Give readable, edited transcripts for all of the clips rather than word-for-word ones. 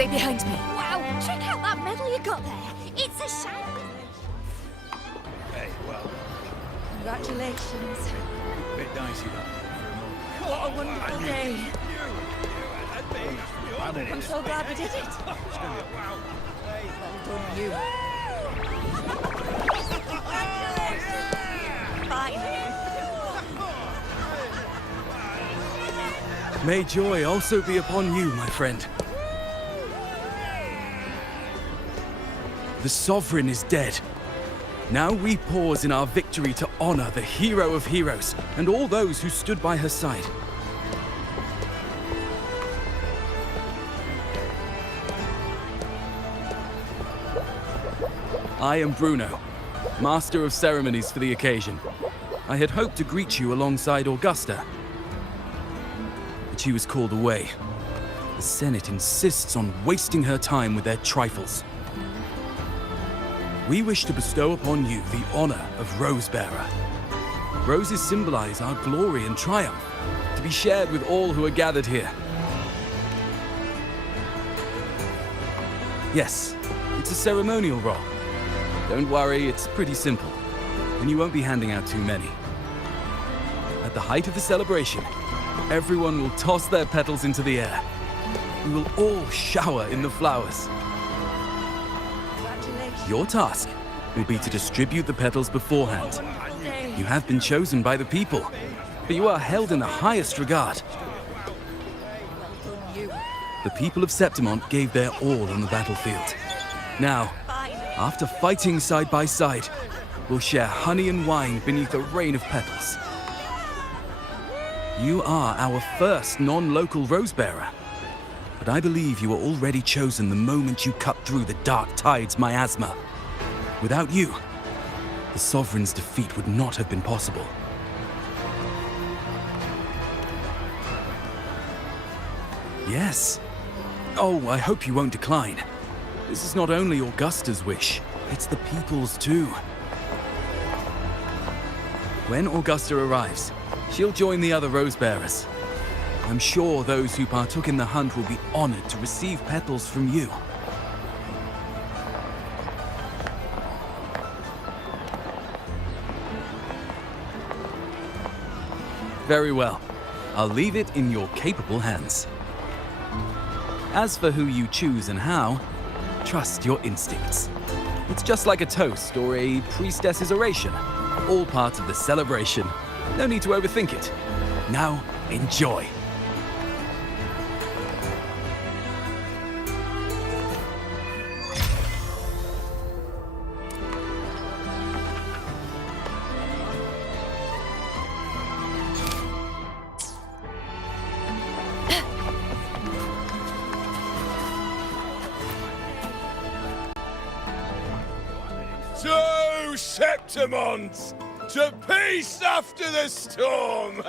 Stay behind me. Wow, check out that medal you got there. It's a shame. Hey, well, Congratulations. a bit dicey that. What a wonderful day. I'm so glad we did it. Well done, you. Finally. May joy also be upon you, my friend. The Sovereign is dead. Now we pause in our victory to honor the hero of heroes and all those who stood by her side. I am Bruno, Master of Ceremonies for the occasion. I had hoped to greet you alongside Augusta, but she was called away. The Senate insists on wasting her time with their trifles. We wish to bestow upon you the honor of Rosebearer. Roses symbolize our glory and triumph, to be shared with all who are gathered here. Yes, it's a ceremonial role. Don't worry, it's pretty simple, and you won't be handing out too many. At the height of the celebration, everyone will toss their petals into the air. We will all shower in the flowers. Your task will be to distribute the petals beforehand. You have been chosen by the people, but you are held in the highest regard. The people of Septimont gave their all on the battlefield. Now, after fighting side by side, we'll share honey and wine beneath a rain of petals. You are our first non-local Rosebearer, but I believe you were already chosen the moment you cut through the dark tide's miasma. Without you, the Sovereign's defeat would not have been possible. Yes. Oh, I hope you won't decline. This is not only Augusta's wish, it's the people's too. When Augusta arrives, she'll join the other Rosebearers. I'm sure those who partook in the hunt will be honored to receive petals from you. Very well. I'll leave it in your capable hands. As for who you choose and how, trust your instincts. It's just like a toast or a priestess's oration, all part of the celebration. No need to overthink it. Now, enjoy. To Septimont! To peace after the storm!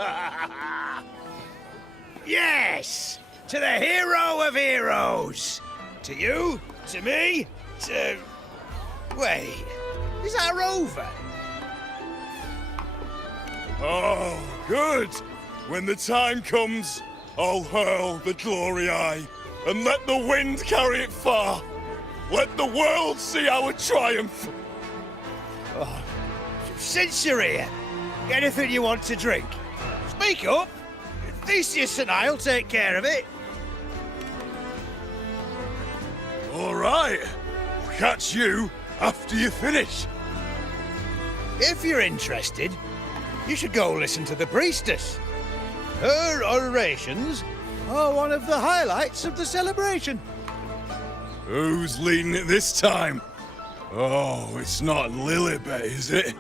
Yes! To the hero of heroes! To you, to me, to... Wait, is that a rover? Oh, good! When the time comes, I'll hurl the glory eye and let the wind carry it far. Let the world see our triumph! Oh, since you're here, anything you want to drink? Speak up! Theseus and I'll take care of it. All right, I'll catch you after you finish. If you're interested, you should go listen to the priestess. Her orations are one of the highlights of the celebration. Who's leading it this time? Oh, it's not Lilibet, is it?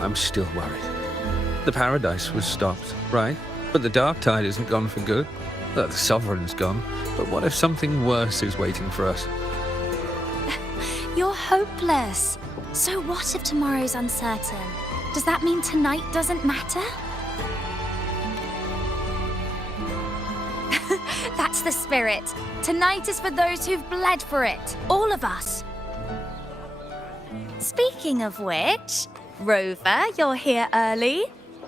I'm still worried. The paradise was stopped, right? But the dark tide isn't gone for good. The Sovereign's gone. But what if something worse is waiting for us? You're hopeless. So what if tomorrow's uncertain? Does that mean tonight doesn't matter? That's That's the spirit. Tonight is for those who've bled for it. All of us. Speaking of which, Rover, you're here early.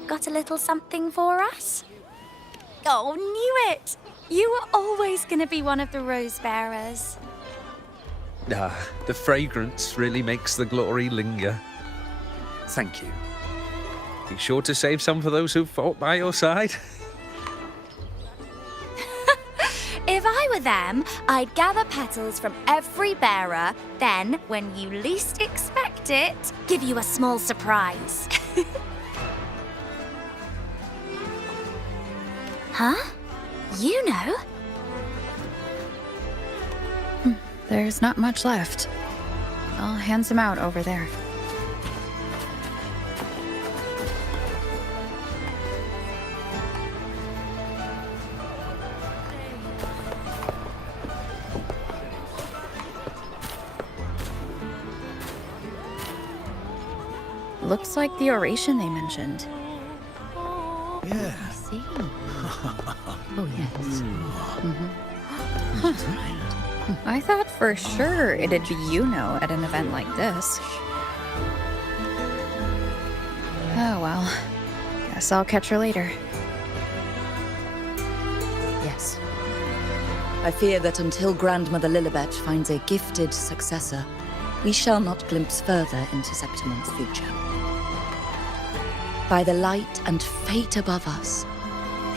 Got a little something for us? Oh, knew it! You were always going to be one of the rose bearers. The fragrance really makes the glory linger. Thank you. Be sure to save some for those who fought by your side. If I were them, I'd gather petals from every bearer, then, when you least expect it, give you a small surprise. Huh? Iuno? There's not much left. I'll hand some out over there. Looks like the oration they mentioned. Yeah. I see. Oh, yes. I thought for sure it'd be Iuno at an event like this. Oh well. Guess I'll catch her later. Yes. I fear that until Grandmother Lilibet finds a gifted successor, we shall not glimpse further into Septimon's future. By the light and fate above us,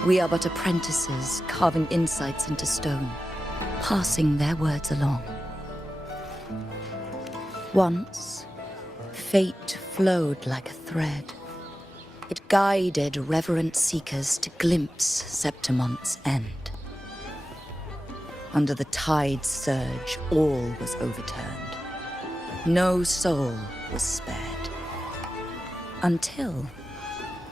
we are but apprentices carving insights into stone, passing their words along. Once, fate flowed like a thread. It guided reverent seekers to glimpse Septimon's end. Under the tide's surge, all was overturned. No soul was spared. Until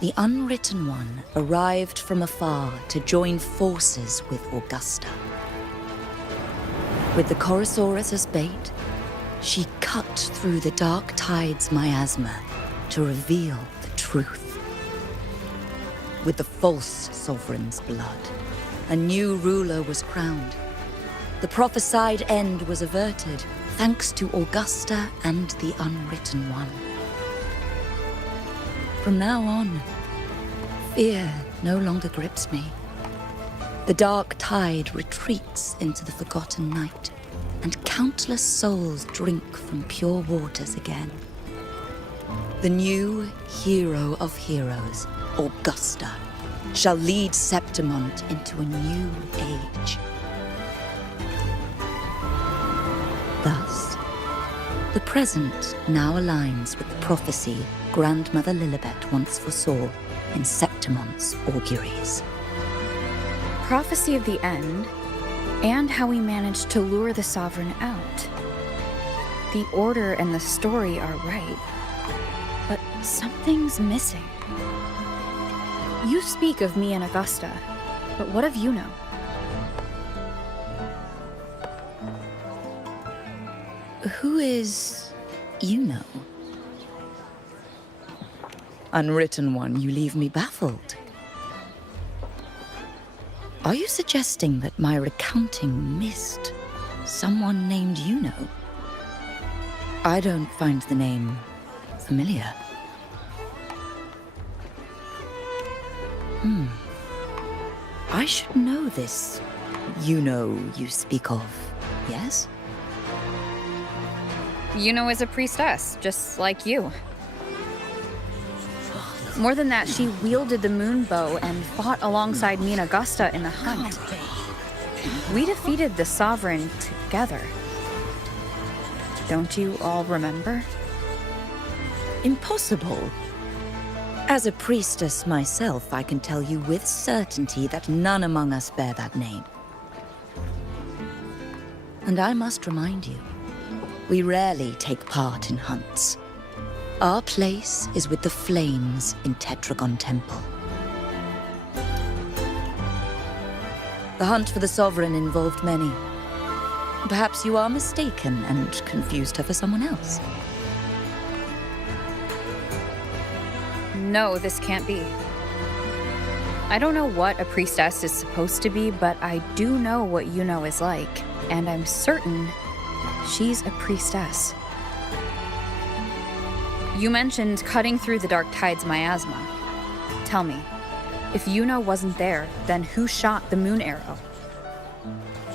the Unwritten One arrived from afar to join forces with Augusta. With the Chorosaurus as bait, she cut through the dark tide's miasma to reveal the truth. With the false sovereign's blood, a new ruler was crowned. The prophesied end was averted, thanks to Augusta and the Unwritten One. From now on, fear no longer grips me. The dark tide retreats into the forgotten night, and countless souls drink from pure waters again. The new hero of heroes, Augusta, shall lead Septimont into a new age. Thus, the present now aligns with the prophecy Grandmother Lilibet once foresaw in Septimont's auguries. Prophecy of the end, and how we managed to lure the Sovereign out. The order and the story are right, but something's missing. You speak of me and Augusta, but what of Iuno? Who is Iuno? Unwritten One, you leave me baffled. Are you suggesting that my recounting missed someone named Iuno? I don't find the name familiar. I should know this Iuno you speak of, yes? Iuno is a priestess, just like you. More than that, she wielded the moon bow and fought alongside me and Augusta in the hunt. We defeated the Sovereign together. Don't you all remember? Impossible. As a priestess myself, I can tell you with certainty that none among us bear that name. And I must remind you, we rarely take part in hunts. Our place is with the flames in Tetragon Temple. The hunt for the Sovereign involved many. Perhaps you are mistaken and confused her for someone else. No, this can't be. I don't know what a priestess is supposed to be, but I do know what Iuno is like, and I'm certain she's a priestess. You mentioned cutting through the dark tide's miasma. Tell me, if Iuno wasn't there, then who shot the moon arrow?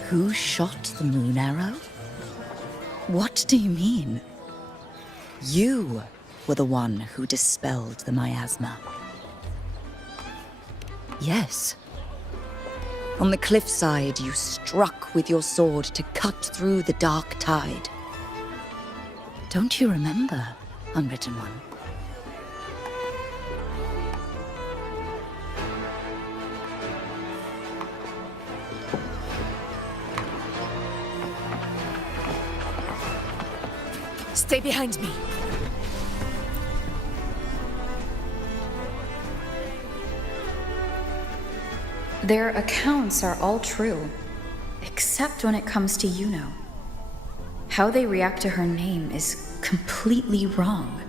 Who shot the moon arrow? What do you mean? You were the one who dispelled the miasma. Yes. On the cliffside, you struck with your sword to cut through the dark tide. Don't you remember, Unwritten One? Stay behind me. Their accounts are all true, except when it comes to Iuno. How they react to her name is completely wrong.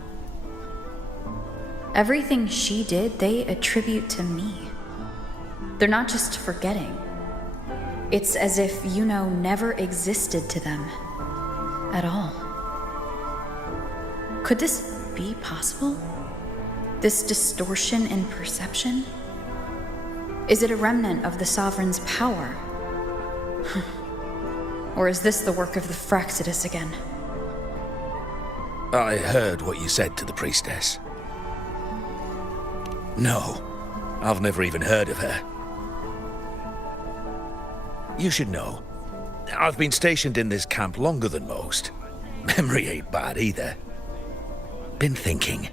Everything she did, they attribute to me. They're not just forgetting. It's as if Iuno never existed to them at all. Could this be possible? This distortion in perception? Is it a remnant of the Sovereign's power? Or is this the work of the Fraxidus again? I heard what you said to the priestess. No, I've never even heard of her. You should know, I've been stationed in this camp longer than most. Memory ain't bad either. Been thinking,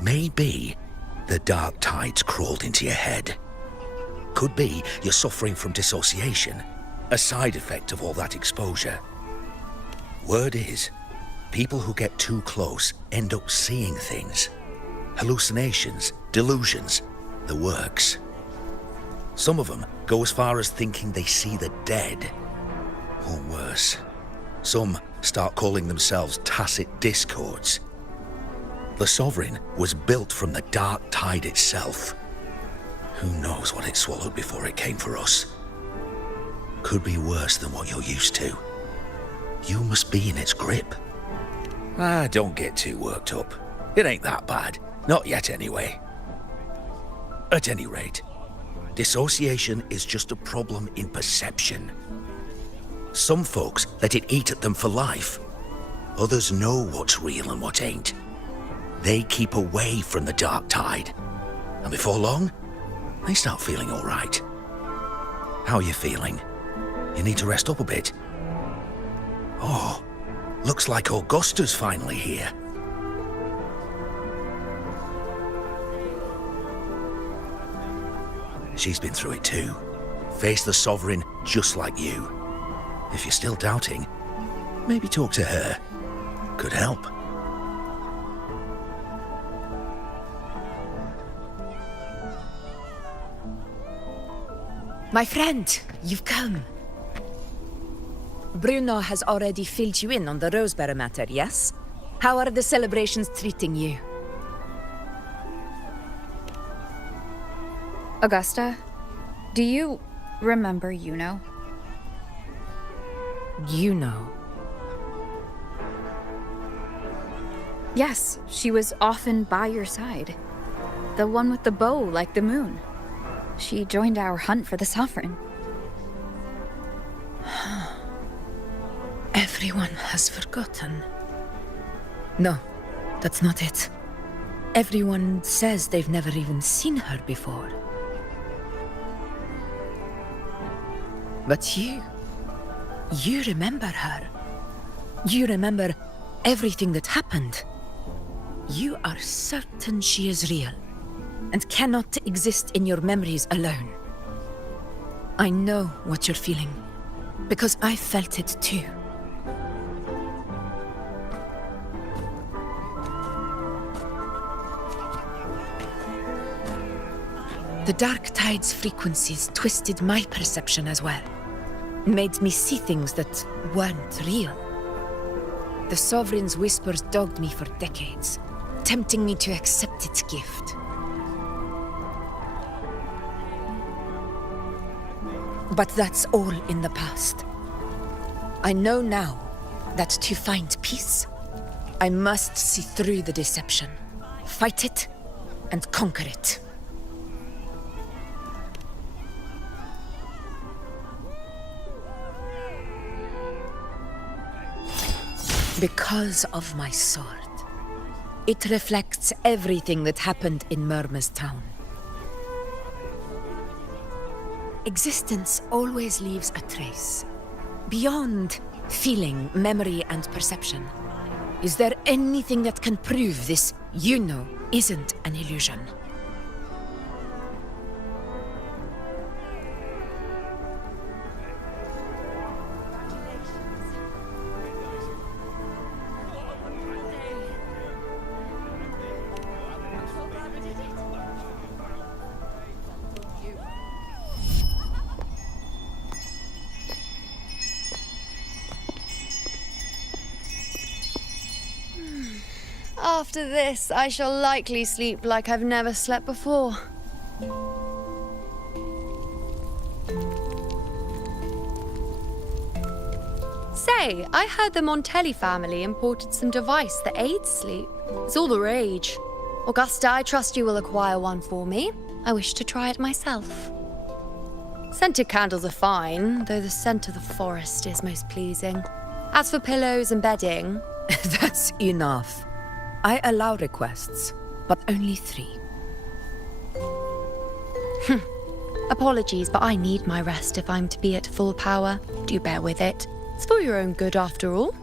maybe the dark tide's crawled into your head. Could be you're suffering from dissociation, a side effect of all that exposure. Word is, people who get too close end up seeing things. Hallucinations, delusions, the works. Some of them go as far as thinking they see the dead. Or worse, some start calling themselves tacit discords. The Sovereign was built from the dark tide itself. Who knows what it swallowed before it came for us? Could be worse than what you're used to. You must be in its grip. Don't get too worked up. It ain't that bad. Not yet, anyway. At any rate, dissociation is just a problem in perception. Some folks let it eat at them for life. Others know what's real and what ain't. They keep away from the dark tide. And before long, they start feeling all right. How are you feeling? You need to rest up a bit. Oh, looks like Augusta's finally here. She's been through it too. Faced the Sovereign just like you. If you're still doubting, maybe talk to her. Could help. My friend, you've come. Bruno has already filled you in on the Rosebearer matter, yes? How are the celebrations treating you? Augusta, do you remember Iuno? Iuno. Yes, she was often by your side. The one with the bow like the moon. She joined our hunt for the Sovereign. Everyone has forgotten. No, that's not it. Everyone says they've never even seen her before. But you remember her. You remember everything that happened. You are certain she is real, and cannot exist in your memories alone. I know what you're feeling, because I felt it too. The dark tide's frequencies twisted my perception as well. Made me see things that weren't real. The Sovereign's whispers dogged me for decades, tempting me to accept its gift. But that's all in the past. I know now that to find peace, I must see through the deception, fight it, and conquer it. Because of my sword. It reflects everything that happened in Murma's town. Existence always leaves a trace. Beyond feeling, memory, and perception. Is there anything that can prove this Iuno isn't an illusion? After this, I shall likely sleep like I've never slept before. Say, I heard the Montelli family imported some device that aids sleep. It's all the rage. Augusta, I trust you will acquire one for me. I wish to try it myself. Scented candles are fine, though the scent of the forest is most pleasing. As for pillows and bedding... That's enough. I allow requests, but only 3. Apologies, but I need my rest if I'm to be at full power. Do bear with it. It's for your own good, after all.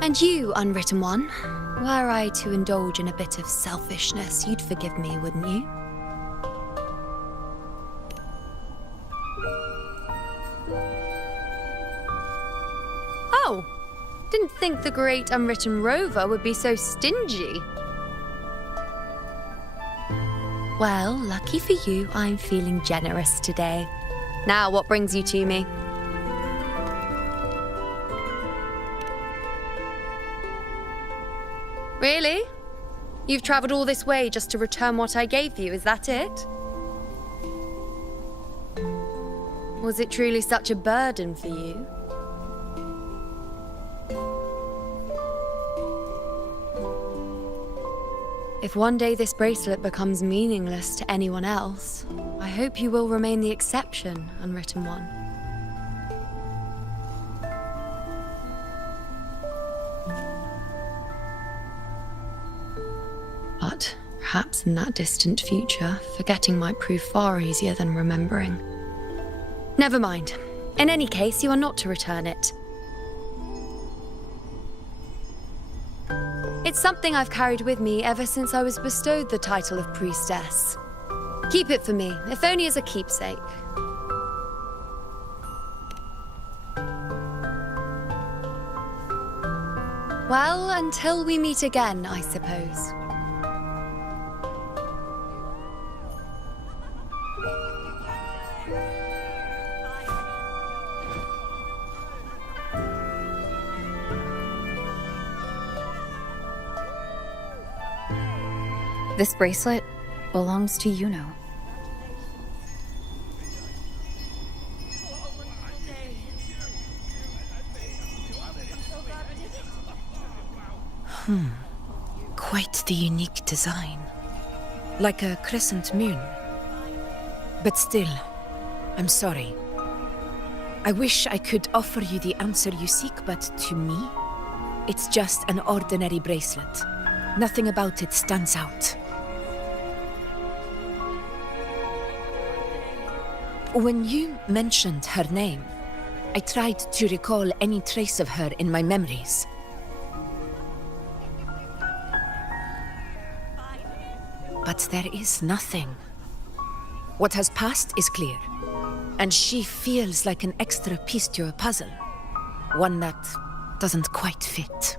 And you, unwritten one, were I to indulge in a bit of selfishness, you'd forgive me, wouldn't you? Oh, didn't think the great unwritten rover would be so stingy. Well, lucky for you, I'm feeling generous today. Now, what brings you to me? Really? You've travelled all this way just to return what I gave you, is that it? Was it truly such a burden for you? If one day this bracelet becomes meaningless to anyone else, I hope you will remain the exception, unwritten one. But perhaps in that distant future, forgetting might prove far easier than remembering. Never mind. In any case, you are not to return it. It's something I've carried with me ever since I was bestowed the title of priestess. Keep it for me, if only as a keepsake. Well, until we meet again, I suppose. This bracelet belongs to Iuno. Quite the unique design. Like a crescent moon. But still, I'm sorry. I wish I could offer you the answer you seek, but to me, it's just an ordinary bracelet. Nothing about it stands out. When you mentioned her name, I tried to recall any trace of her in my memories. But there is nothing. What has passed is clear, and she feels like an extra piece to a puzzle. One that doesn't quite fit.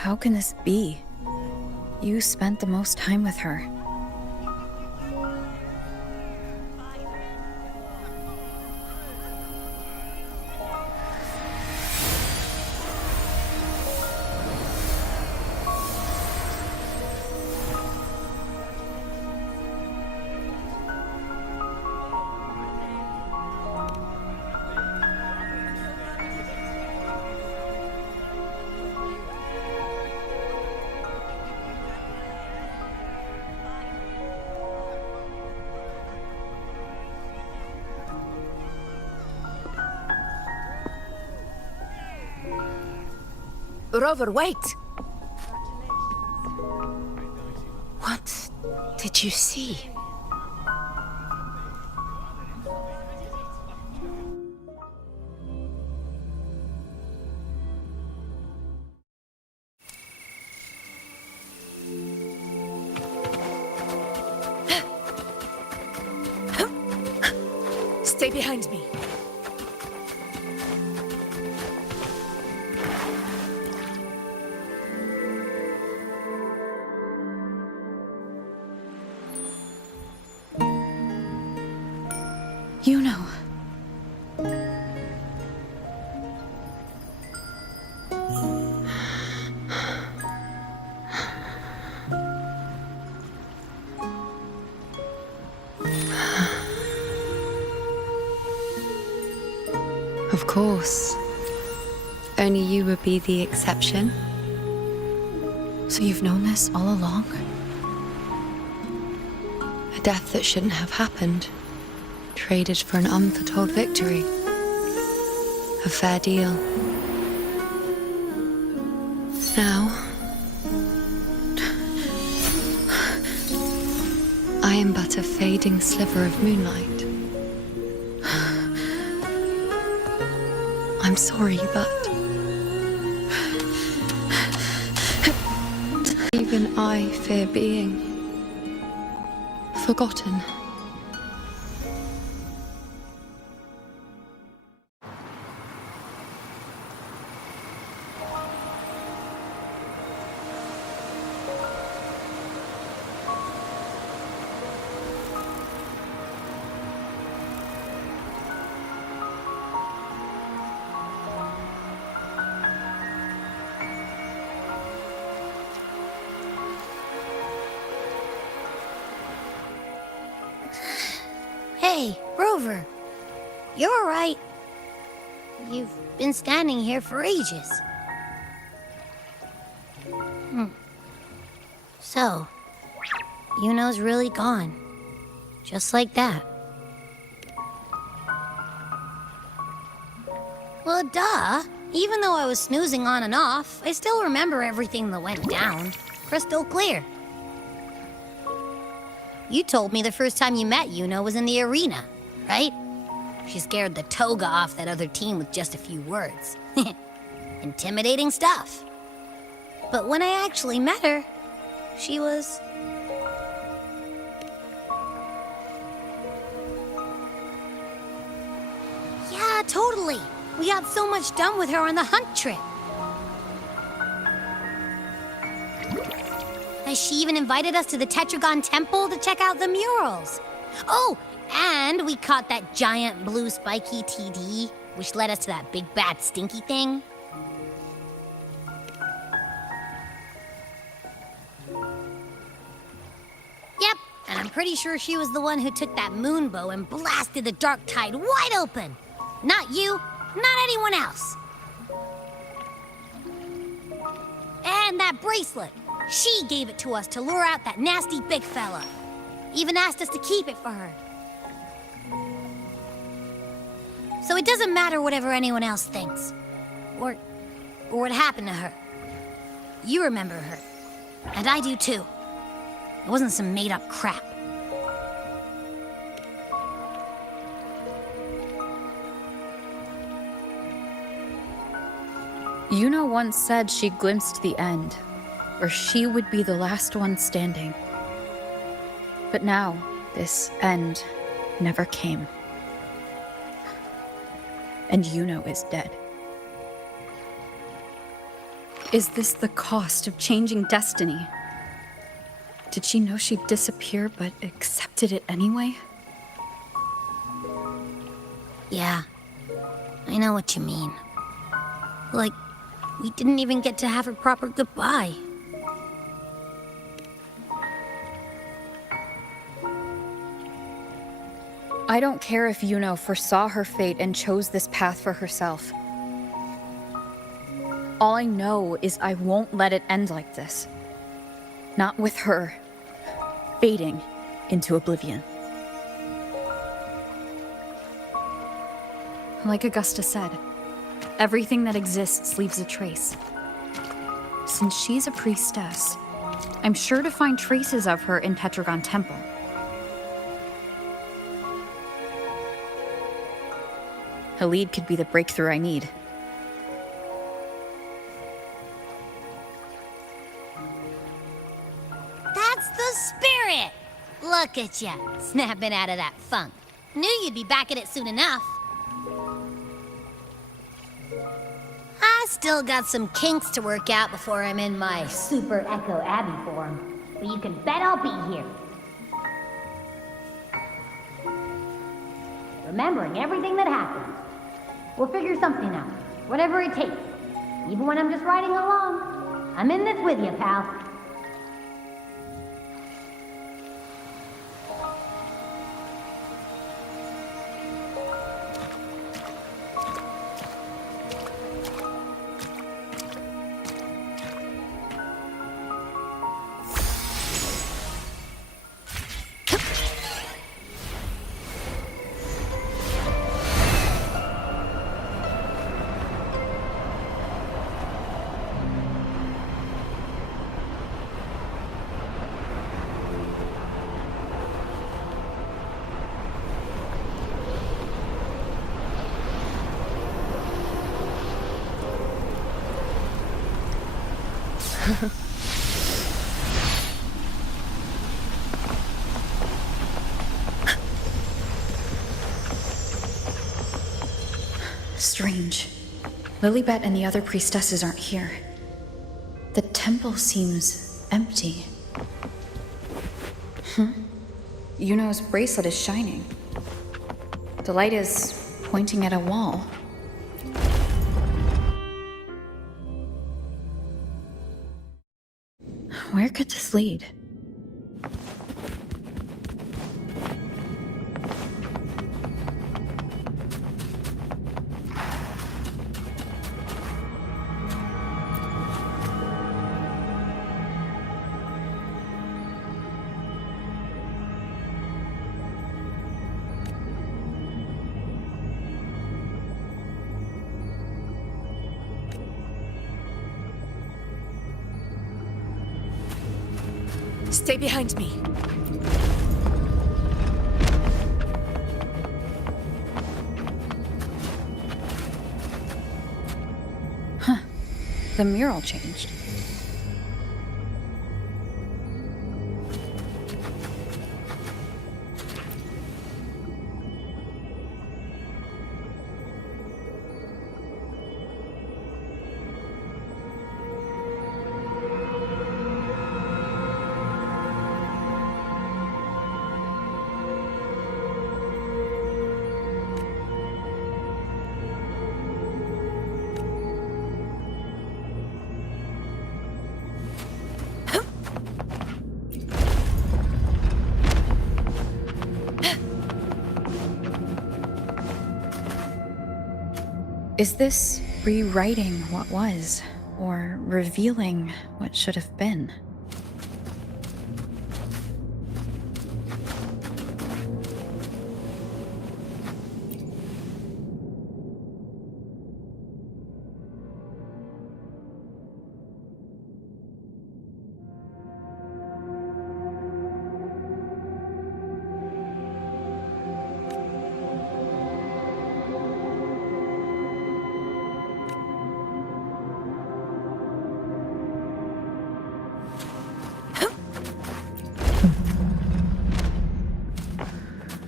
How can this be? You spent the most time with her. Rover, wait! What did you see? Stay behind me. Iuno. Of course. Only you would be the exception. So you've known this all along? A death that shouldn't have happened. Traded for an unforetold victory. A fair deal. Now, I am but a fading sliver of moonlight. I'm sorry, but even I fear being forgotten. Hey, Rover. You're all right. You've been standing here for ages. So, Iuno's really gone. Just like that. Well, duh. Even though I was snoozing on and off, I still remember everything that went down. Crystal clear. You told me the first time you met Iuno was in the arena, right? She scared the toga off that other team with just a few words. Intimidating stuff. But when I actually met her, she was... Yeah, totally. We got so much done with her on the hunt trip. She even invited us to the Tetragon Temple to check out the murals. Oh, and we caught that giant blue spiky TD, which led us to that big bad stinky thing. Yep, and I'm pretty sure she was the one who took that moon bow and blasted the dark tide wide open. Not you, not anyone else. And that bracelet. She gave it to us to lure out that nasty big fella. Even asked us to keep it for her. So it doesn't matter whatever anyone else thinks. Or what happened to her. You remember her. And I do too. It wasn't some made-up crap. Iuno once said she glimpsed the end, where she would be the last one standing. But now, this end never came. And Iuno is dead. Is this the cost of changing destiny? Did she know she'd disappear but accepted it anyway? Yeah, I know what you mean. Like, we didn't even get to have a proper goodbye. I don't care if Iuno foresaw her fate and chose this path for herself. All I know is I won't let it end like this. Not with her fading into oblivion. Like Augusta said, everything that exists leaves a trace. Since she's a priestess, I'm sure to find traces of her in Petragon Temple. A lead could be the breakthrough I need. That's the spirit! Look at ya, snapping out of that funk. Knew you'd be back at it soon enough. I still got some kinks to work out before I'm in my Super Echo Abbey form, but you can bet I'll be here. Remembering everything that happened. We'll figure something out, whatever it takes. Even when I'm just riding along. I'm in this with you, pal. Strange. Lilibet and the other priestesses aren't here. The temple seems empty. Iuno's bracelet is shining. The light is pointing at a wall. Where could this lead? Stay behind me. The mural changed. Is this rewriting what was, or revealing what should have been?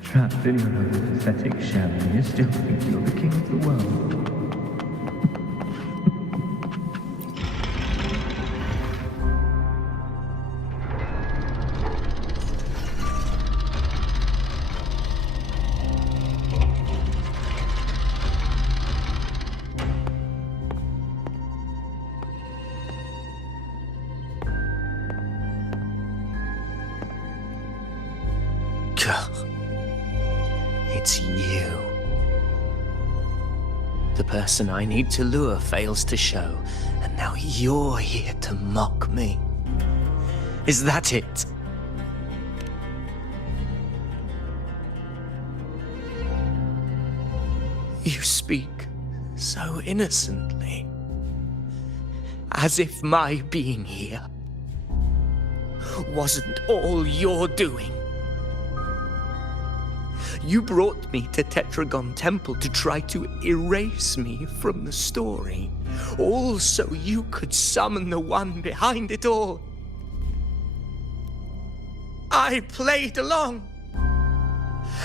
Trapped in your own pathetic shell, and you still think you're the king of the world. the person I need to lure fails to show, and now you're here to mock me. Is that it? You speak so innocently, as if my being here wasn't all you're doing. You brought me to Tetragon Temple to try to erase me from the story, all so you could summon the one behind it all. I played along.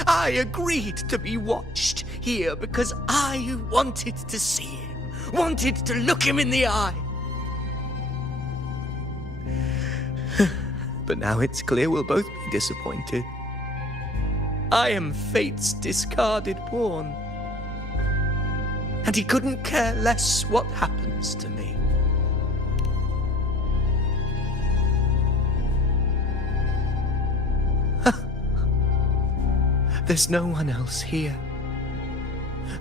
I agreed to be watched here because I wanted to see him, wanted to look him in the eye. But now it's clear we'll both be disappointed. I am fate's discarded pawn. And he couldn't care less what happens to me. There's no one else here.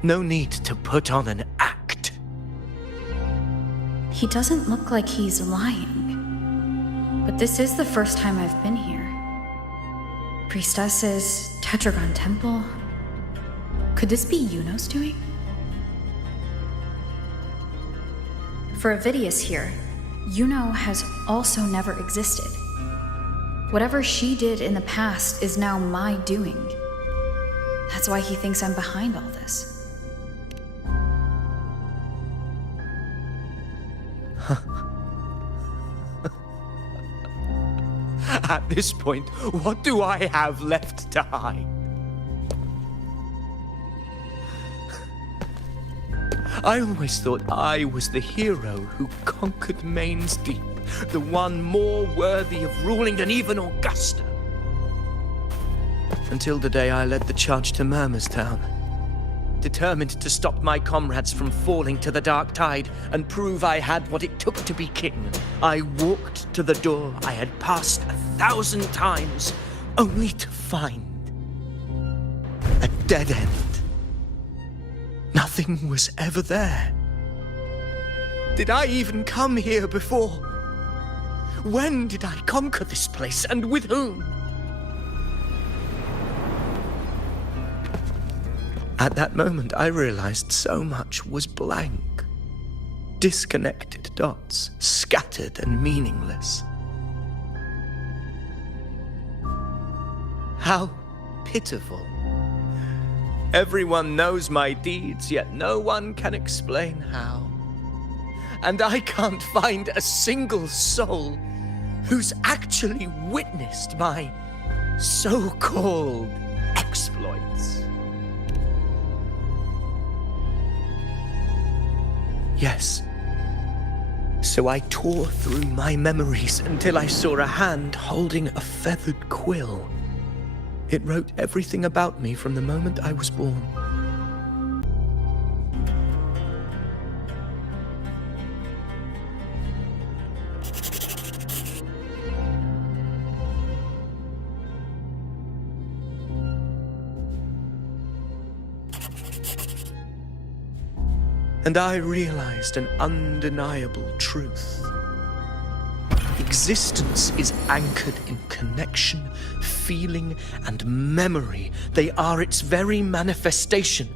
No need to put on an act. He doesn't look like he's lying. But this is the first time I've been here. Priestesses, Tetragon Temple. Could this be Iuno's doing? For Avidius here, Iuno has also never existed. Whatever she did in the past is now my doing. That's why he thinks I'm behind all this. At this point, what do I have left to hide? I always thought I was the hero who conquered Main's Deep, the one more worthy of ruling than even Augusta. Until the day I led the charge to Murmur's Town, determined to stop my comrades from falling to the dark tide and prove I had what it took to be king. I walked to the door I had passed 1,000 times, only to find a dead end. Nothing was ever there. Did I even come here before? When did I conquer this place, and with whom? At that moment, I realized so much was blank. Disconnected dots, scattered and meaningless. How pitiful. Everyone knows my deeds, yet no one can explain how. And I can't find a single soul who's actually witnessed my so-called exploits. Yes. So I tore through my memories until I saw a hand holding a feathered quill. It wrote everything about me from the moment I was born. And I realized an undeniable truth. Existence is anchored in connection, feeling, and memory. They are its very manifestation.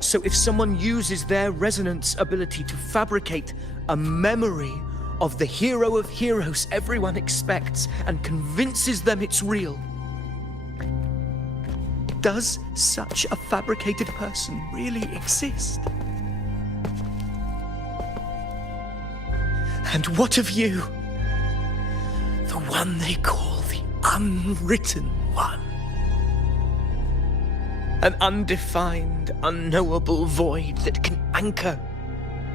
So if someone uses their resonance ability to fabricate a memory of the hero of heroes everyone expects and convinces them it's real, does such a fabricated person really exist? And what of you? The one they call the unwritten one. An undefined, unknowable void that can anchor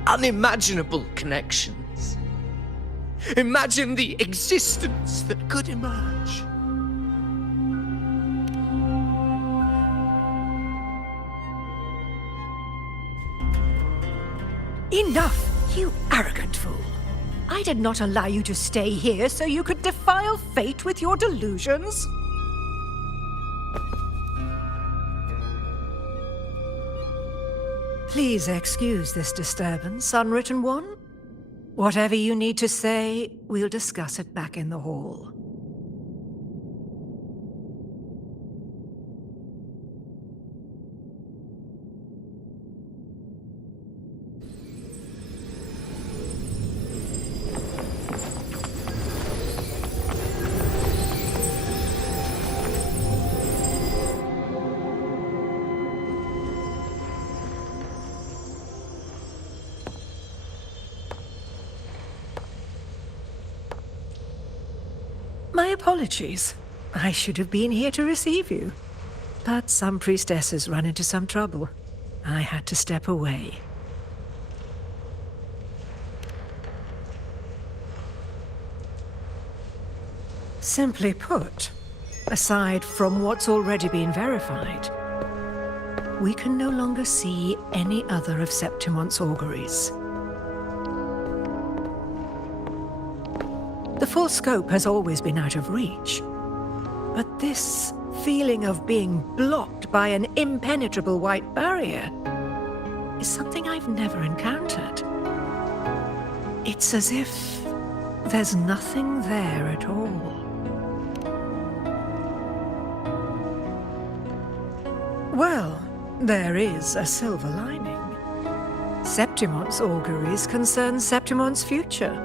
unimaginable connections. Imagine the existence that could emerge. Enough, you arrogant fool. I did not allow you to stay here so you could defile fate with your delusions. Please excuse this disturbance, Unwritten One. Whatever you need to say, we'll discuss it back in the hall. My apologies. I should have been here to receive you. But some priestesses run into some trouble. I had to step away. Simply put, aside from what's already been verified, we can no longer see any other of Septimon's auguries. The full scope has always been out of reach, but this feeling of being blocked by an impenetrable white barrier is something I've never encountered. It's as if there's nothing there at all. Well, there is a silver lining. Septimon's auguries concern Septimon's future.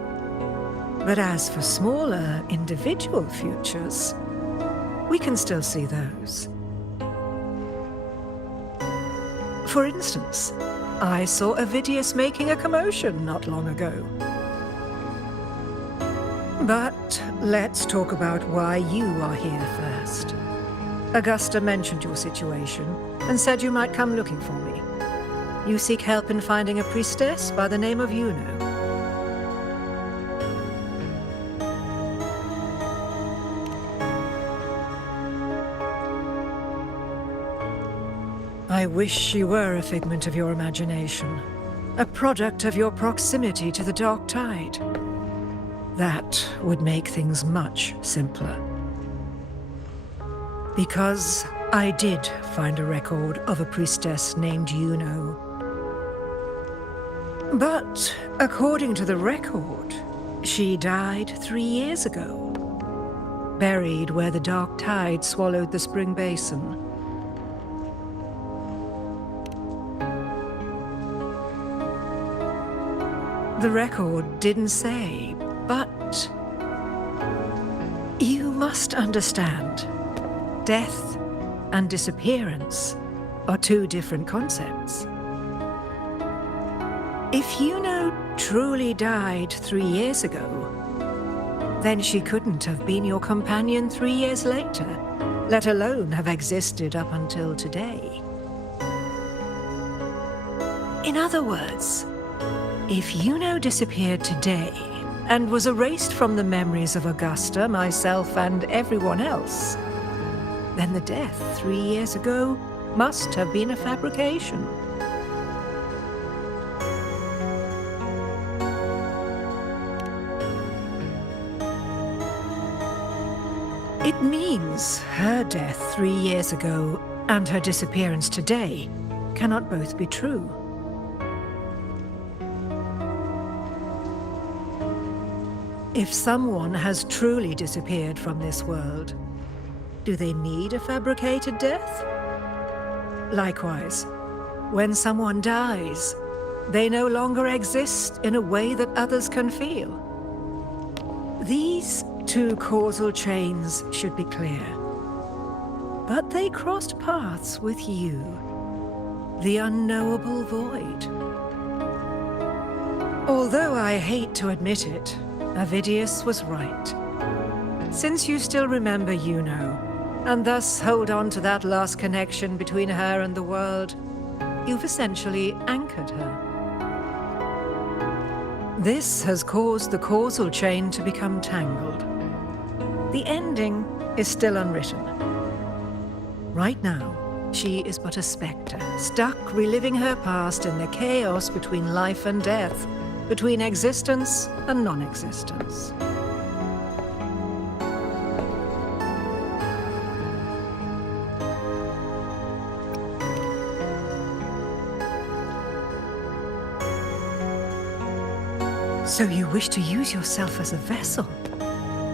But as for smaller, individual futures, we can still see those. For instance, I saw Avidius making a commotion not long ago. But let's talk about why you are here first. Augusta mentioned your situation and said you might come looking for me. You seek help in finding a priestess by the name of Iuno. I wish she were a figment of your imagination, a product of your proximity to the dark tide. That would make things much simpler. Because I did find a record of a priestess named Iuno. But according to the record, she died 3 years ago, buried where the dark tide swallowed the spring basin. The record didn't say, but you must understand, death and disappearance are two different concepts. If Iuno truly died 3 years ago, then she couldn't have been your companion 3 years later, let alone have existed up until today. In other words, if Iuno disappeared today and was erased from the memories of Augusta, myself, and everyone else, then the death 3 years ago must have been a fabrication. It means her death 3 years ago and her disappearance today cannot both be true. If someone has truly disappeared from this world, do they need a fabricated death? Likewise, when someone dies, they no longer exist in a way that others can feel. These two causal chains should be clear. But they crossed paths with you, the unknowable void. Although I hate to admit it, Avidius was right. Since you still remember Iuno, and thus hold on to that last connection between her and the world, you've essentially anchored her. This has caused the causal chain to become tangled. The ending is still unwritten. Right now, she is but a spectre, stuck reliving her past in the chaos between life and death, between existence and non-existence. So you wish to use yourself as a vessel?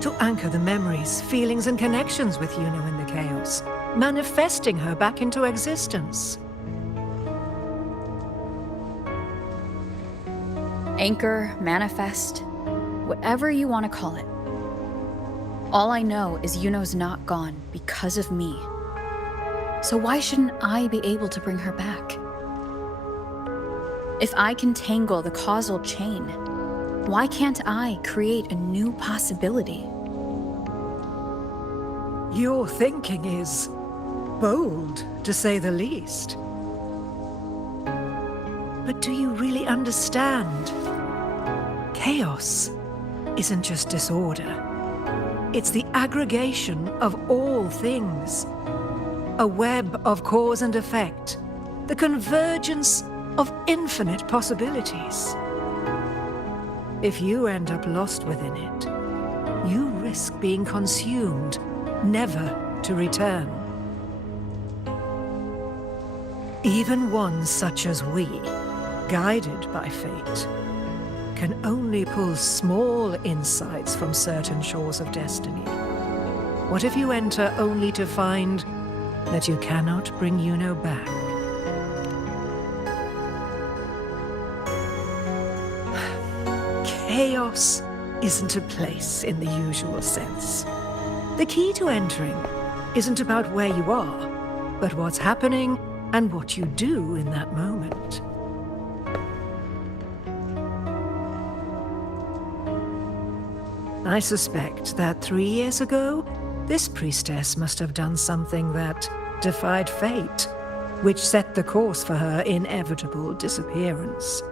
To anchor the memories, feelings, and connections with Iuno in the chaos, manifesting her back into existence. Anchor, manifest, whatever you want to call it. All I know is Iuno's not gone because of me. So why shouldn't I be able to bring her back? If I can tangle the causal chain, why can't I create a new possibility? Your thinking is bold, to say the least. But do you really understand? Chaos isn't just disorder. It's the aggregation of all things. A web of cause and effect. The convergence of infinite possibilities. If you end up lost within it, you risk being consumed, never to return. Even ones such as we, guided by fate, can only pull small insights from certain shores of destiny. What if you enter only to find that you cannot bring Iuno back? Chaos isn't a place in the usual sense. The key to entering isn't about where you are, but what's happening and what you do in that moment. I suspect that 3 years ago, this priestess must have done something that defied fate, which set the course for her inevitable disappearance.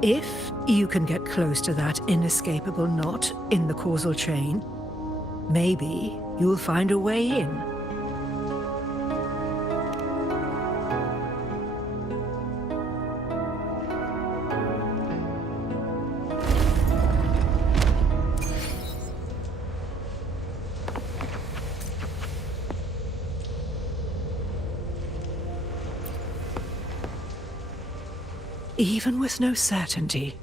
If you can get close to that inescapable knot in the causal chain, maybe you'll find a way in. Even with no certainty,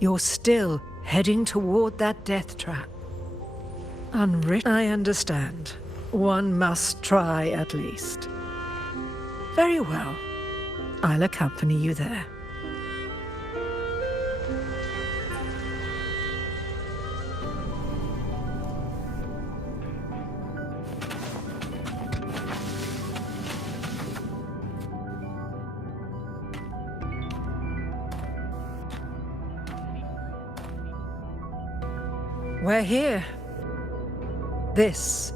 you're still heading toward that death trap. Unwritten. I understand. One must try at least. Very well. I'll accompany you there. We're here. This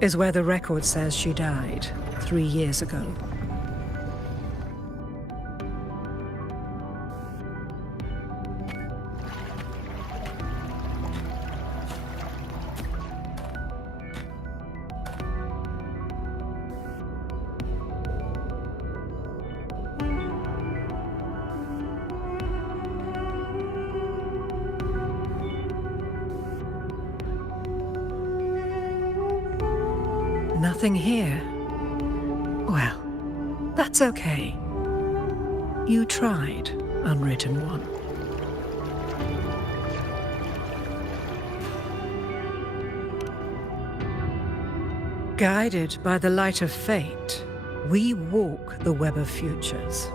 is where the record says she died 3 years ago. Nothing here. Well, that's okay. You tried, Unwritten One. Guided by the light of fate, we walk the web of futures.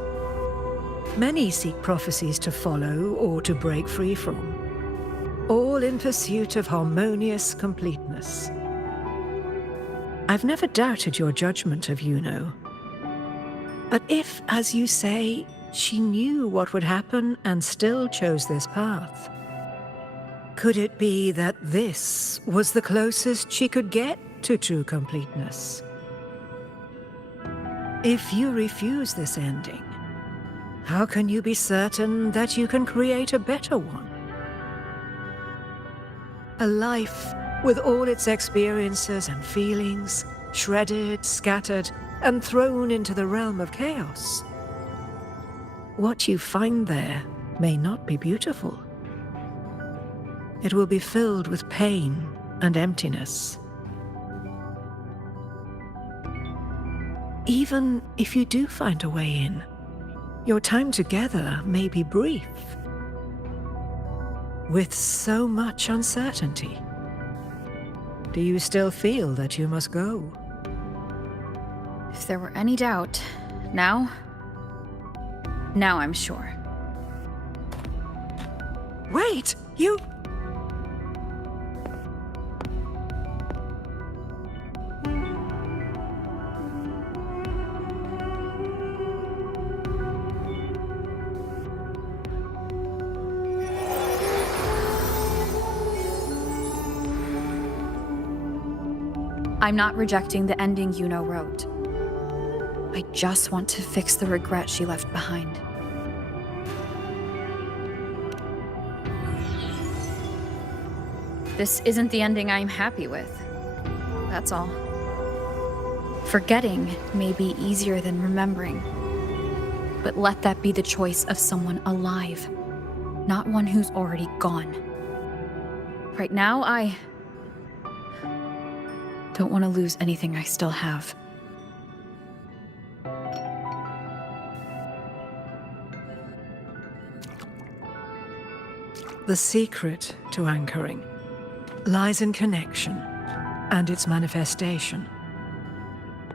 Many seek prophecies to follow or to break free from, all in pursuit of harmonious completeness. I've never doubted your judgment of Iuno. But if, as you say, she knew what would happen and still chose this path, could it be that this was the closest she could get to true completeness? If you refuse this ending, how can you be certain that you can create a better one? A life with all its experiences and feelings, shredded, scattered, and thrown into the realm of chaos. What you find there may not be beautiful. It will be filled with pain and emptiness. Even if you do find a way in, your time together may be brief. With so much uncertainty. Do you still feel that you must go? If there were any doubt, now I'm sure. Wait, you... I'm not rejecting the ending Iuno wrote. I just want to fix the regret she left behind. This isn't the ending I'm happy with. That's all. Forgetting may be easier than remembering. But let that be the choice of someone alive, not one who's already gone. Right now, I don't want to lose anything I still have. The secret to anchoring lies in connection and its manifestation.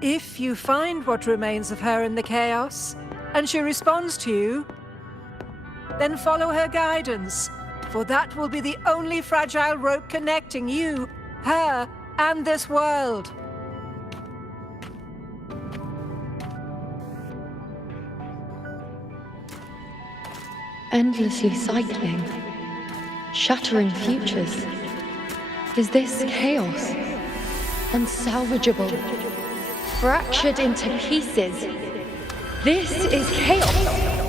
If you find what remains of her in the chaos, and she responds to you, then follow her guidance, for that will be the only fragile rope connecting you, her, and this world. Endlessly cycling, shattering futures. Is this chaos? Unsalvageable, fractured into pieces. This is chaos.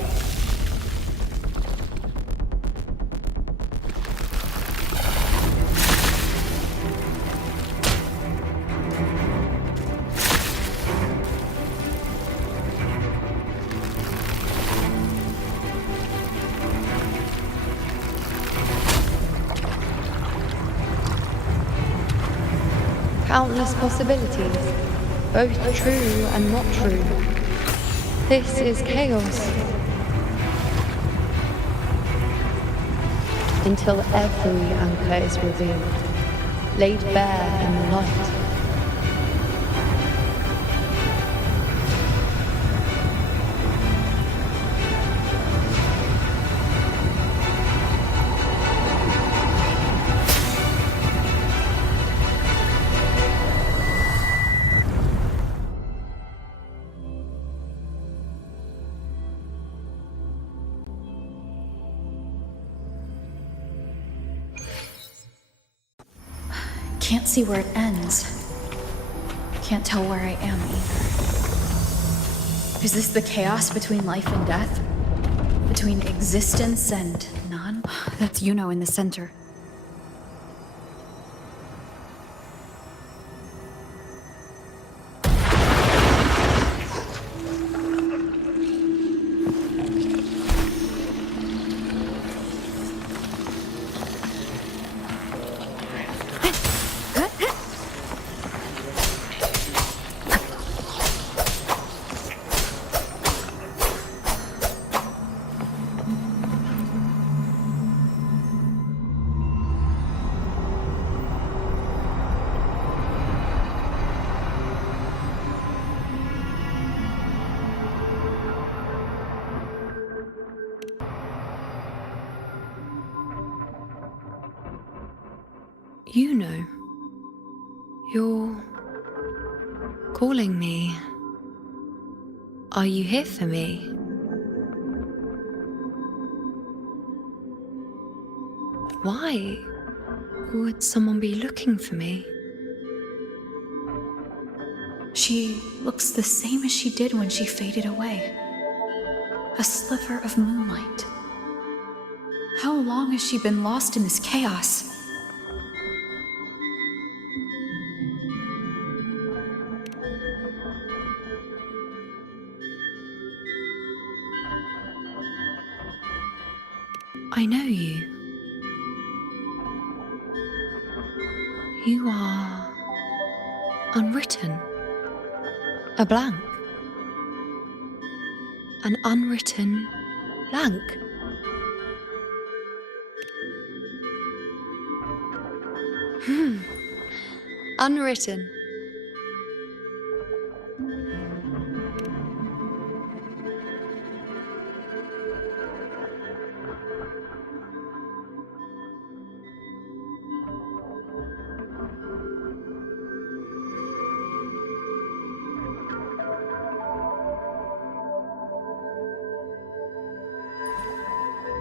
Countless possibilities, both true and not true. This is chaos. Until every anchor is revealed, laid bare in the light. Can't see where it ends. Can't tell where I am either. Is this the chaos between life and death? Between existence and none? That's Iuno in the center. Iuno, you're calling me. Are you here for me? Why would someone be looking for me? She looks the same as she did when she faded away. A sliver of moonlight. How long has she been lost in this chaos? I know you. You are unwritten. A blank. An unwritten blank. Unwritten.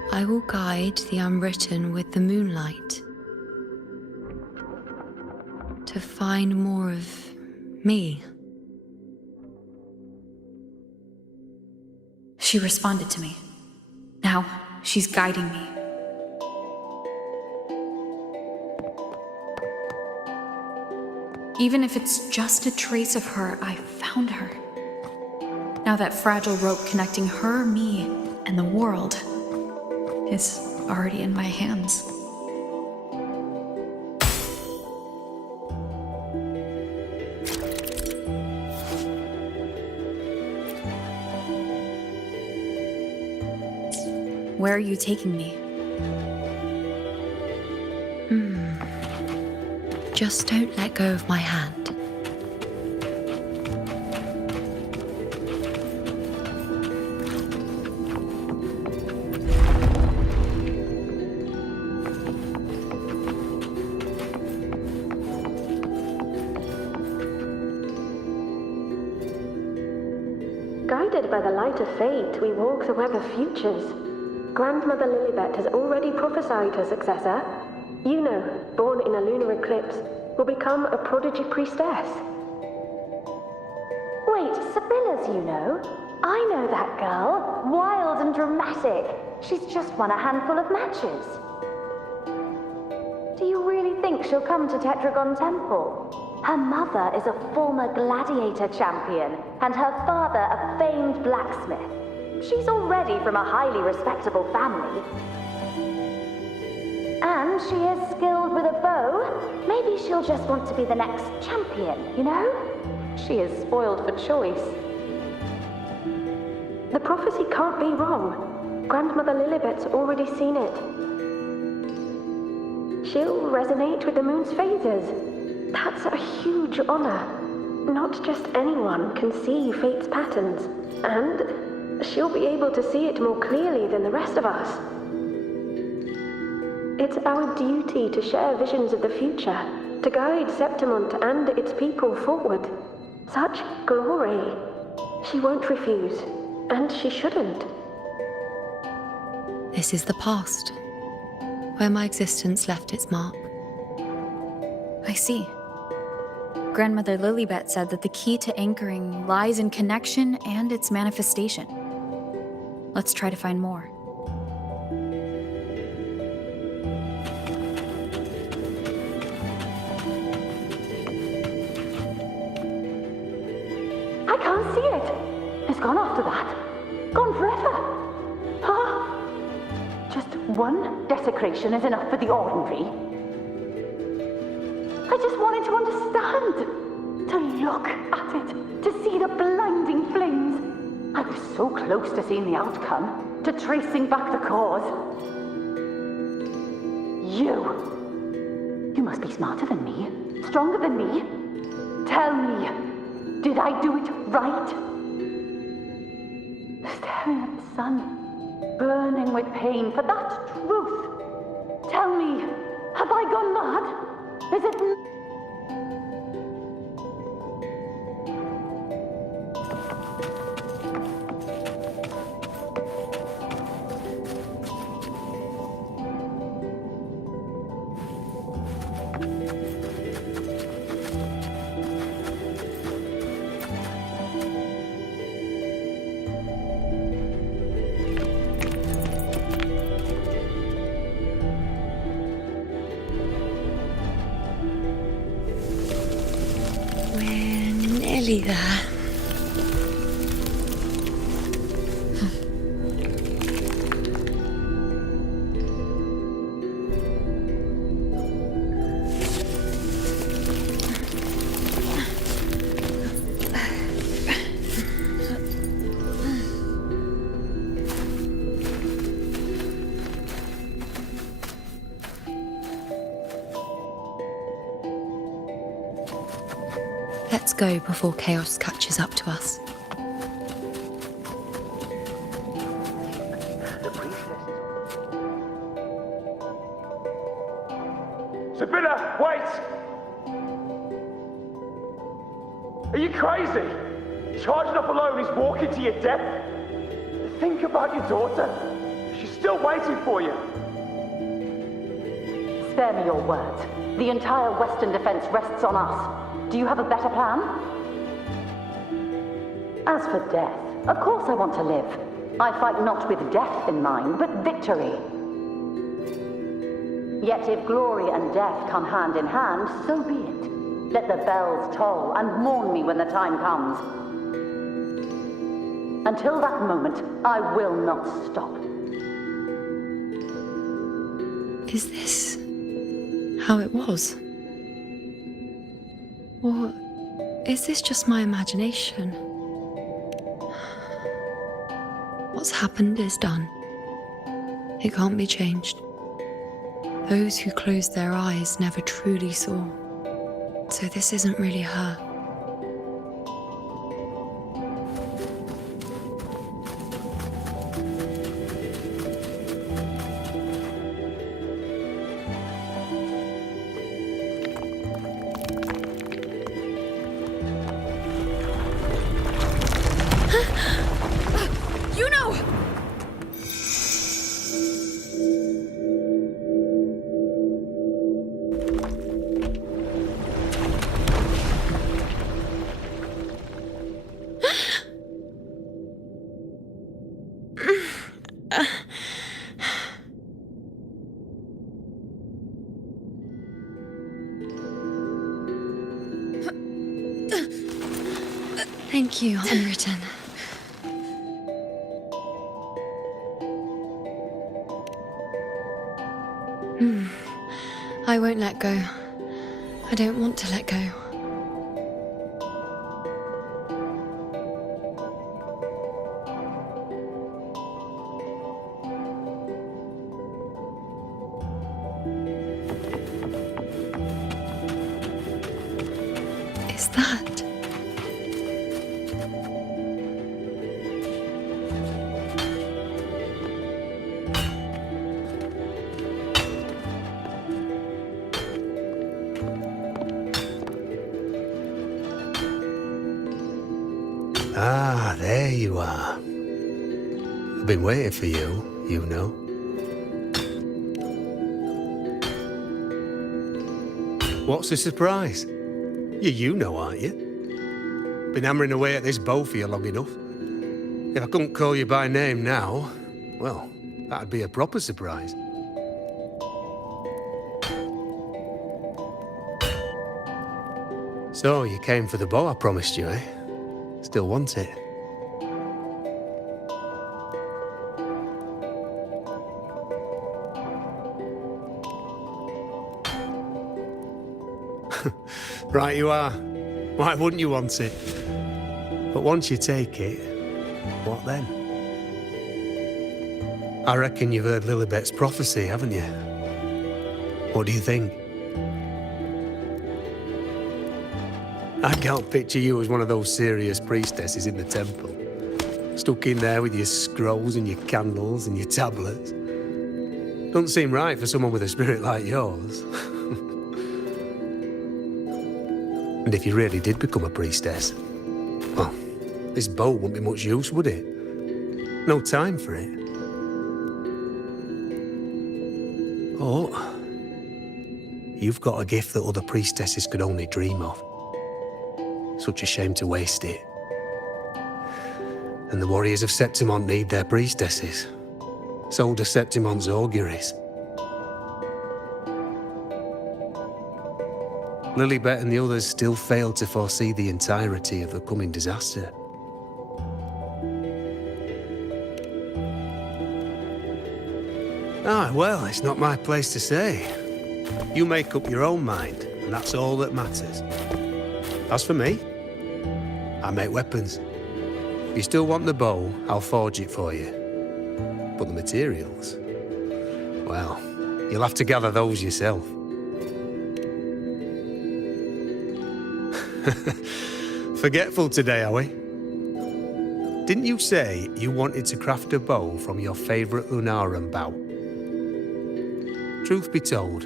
I will guide the unwritten with the moonlight to find more of me. She responded to me. Now, she's guiding me. Even if it's just a trace of her, I found her. Now that fragile rope connecting her, me, and the world is already in my hands. Where are you taking me? Just don't let go of my hand. Guided by the light of fate, we walk the web of futures. Grandmother Lilibet has already prophesied her successor. Iuno, born in a lunar eclipse, will become a prodigy priestess. Wait, Sibylla's Iuno? I know that girl. Wild and dramatic. She's just won a handful of matches. Do you really think she'll come to Tetragon Temple? Her mother is a former gladiator champion, and her father a famed blacksmith. She's already from a highly respectable family. And she is skilled with a bow. Maybe she'll just want to be the next champion, you know? She is spoiled for choice. The prophecy can't be wrong. Grandmother Lilibet's already seen it. She'll resonate with the moon's phases. That's a huge honor. Not just anyone can see fate's patterns, and she'll be able to see it more clearly than the rest of us. It's our duty to share visions of the future, to guide Septimont and its people forward. Such glory. She won't refuse, and she shouldn't. This is the past, where my existence left its mark. I see. Grandmother Lilibet said that the key to anchoring lies in connection and its manifestation. Let's try to find more. I can't see it. It's gone after that. Gone forever. Ah. Just one desecration is enough for the ordinary. I just wanted to understand, to look at it, to see the blinding flames. I was so close to seeing the outcome, to tracing back the cause. You must be smarter than me, stronger than me. Tell me, did I do it right? Staring at the sun, burning with pain for that truth. Tell me, have I gone mad? Is it... Nearly there. Let's go before chaos catches up to us. Sibylla, wait! Are you crazy? Charging up alone is walking to your death. Think about your daughter. She's still waiting for you. Spare me your words. The entire Western defense rests on us. Do you have a better plan? As for death, of course I want to live. I fight not with death in mind, but victory. Yet if glory and death come hand in hand, so be it. Let the bells toll and mourn me when the time comes. Until that moment, I will not stop. Is this how it was? Or is this just my imagination? What's happened is done. It can't be changed. Those who closed their eyes never truly saw. So this isn't really her. Iuno! Thank you, Unwritten. I won't let go. I don't want to let go. Is that? Ah, there you are. I've been waiting for you, Iuno. What's the surprise? You're Iuno, aren't you? Been hammering away at this bow for you long enough. If I couldn't call you by name now, well, that'd be a proper surprise. So, you came for the bow I promised you, eh? Still want it? Right you are. Why wouldn't you want it? But once you take it, what then? I reckon you've heard Lilibet's prophecy, haven't you? What do you think? I can't picture you as one of those serious priestesses in the temple. Stuck in there with your scrolls and your candles and your tablets. Doesn't seem right for someone with a spirit like yours. And if you really did become a priestess, well, this bow wouldn't be much use, would it? No time for it. Oh, you've got a gift that other priestesses could only dream of. Such a shame to waste it. And the warriors of Septimont need their priestesses. So do Septimont's auguries. Lilibet and the others still failed to foresee the entirety of the coming disaster. Ah, well, it's not my place to say. You make up your own mind, and that's all that matters. As for me, I make weapons. If you still want the bow, I'll forge it for you. But the materials, well, you'll have to gather those yourself. Forgetful today, are we? Didn't you say you wanted to craft a bow from your favourite Lunarum bow? Truth be told,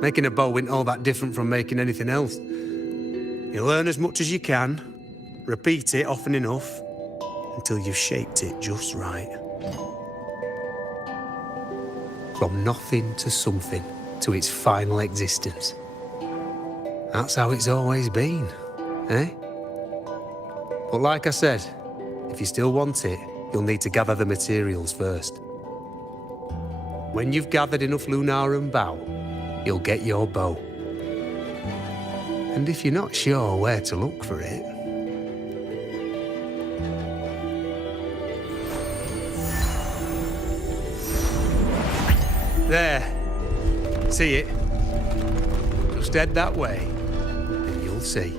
making a bow isn't all that different from making anything else. You learn as much as you can, repeat it often enough, until you've shaped it just right. From nothing to something, to its final existence. That's how it's always been, eh? But like I said, if you still want it, you'll need to gather the materials first. When you've gathered enough Lunarum bow, you'll get your bow. And if you're not sure where to look for it... There. See it? Just head that way, and you'll see.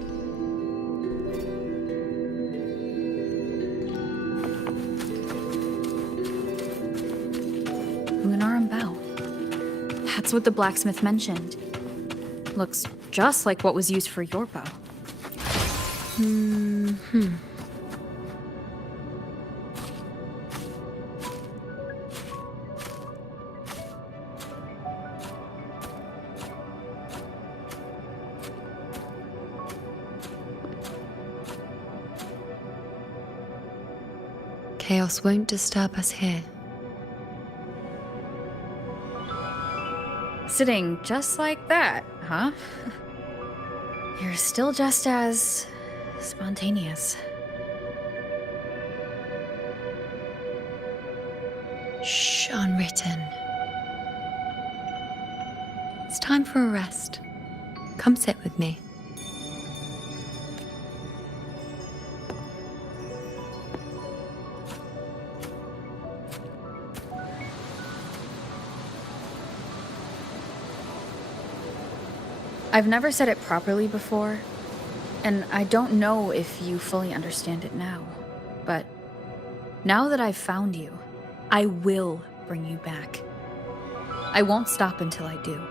Lunarum bow. That's what the blacksmith mentioned. Looks just like what was used for your bow. Chaos won't disturb us here. Sitting just like that, huh? You're still just as spontaneous. Shh, unwritten. It's time for a rest. Come sit with me. I've never said it properly before, and I don't know if you fully understand it now, but now that I've found you, I will bring you back. I won't stop until I do.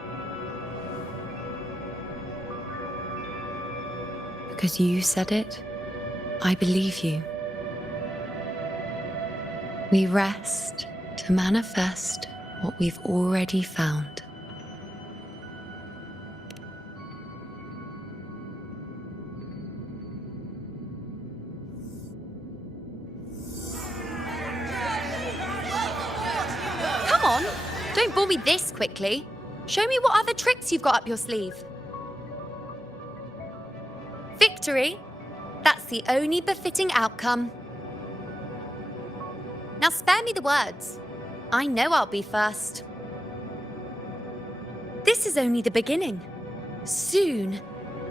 Because you said it, I believe you. We rest to manifest what we've already found. Don't bore me this quickly. Show me what other tricks you've got up your sleeve. Victory? That's the only befitting outcome. Now spare me the words. I know I'll be first. This is only the beginning. Soon,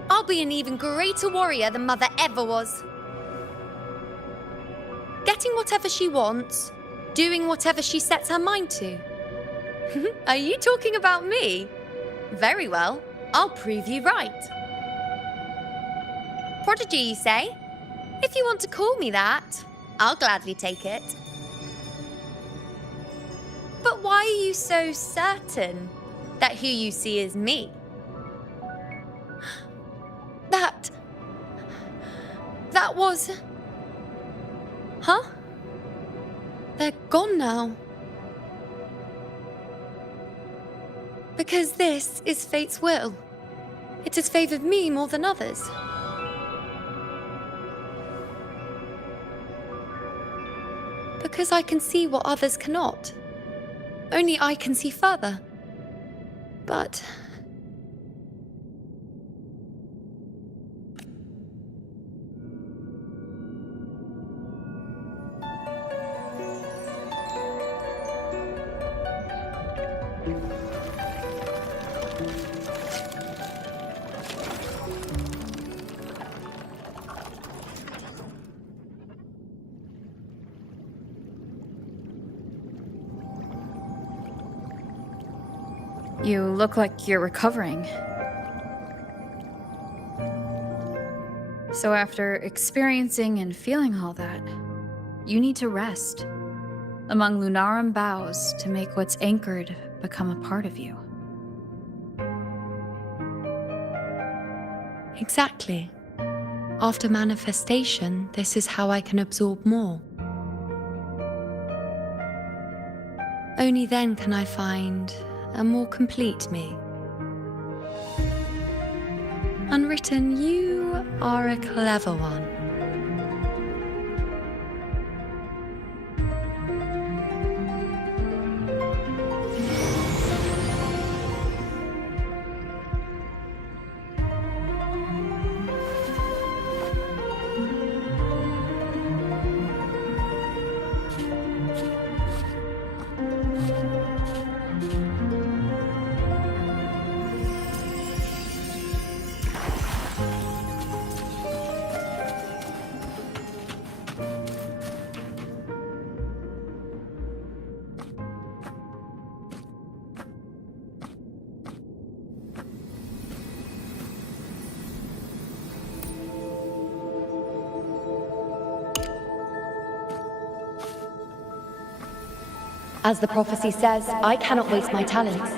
I'll be an even greater warrior than Mother ever was. Getting whatever she wants, doing whatever she sets her mind to. Are you talking about me? Very well, I'll prove you right. Prodigy, you say? If you want to call me that, I'll gladly take it. But why are you so certain that who you see is me? That was... Huh? They're gone now. Because this is fate's will. It has favored me more than others. Because I can see what others cannot. Only I can see further. But... You look like you're recovering. So after experiencing and feeling all that, you need to rest among Lunarum boughs to make what's anchored become a part of you. Exactly. After manifestation, this is how I can absorb more. Only then can I find a more complete me. Unwritten, you are a clever one. As the prophecy says, I cannot waste my talents.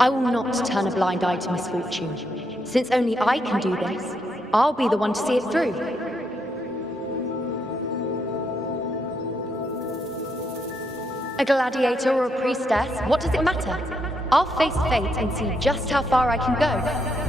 I will not turn a blind eye to misfortune. Since only I can do this, I'll be the one to see it through. A gladiator or a priestess, what does it matter? I'll face fate and see just how far I can go.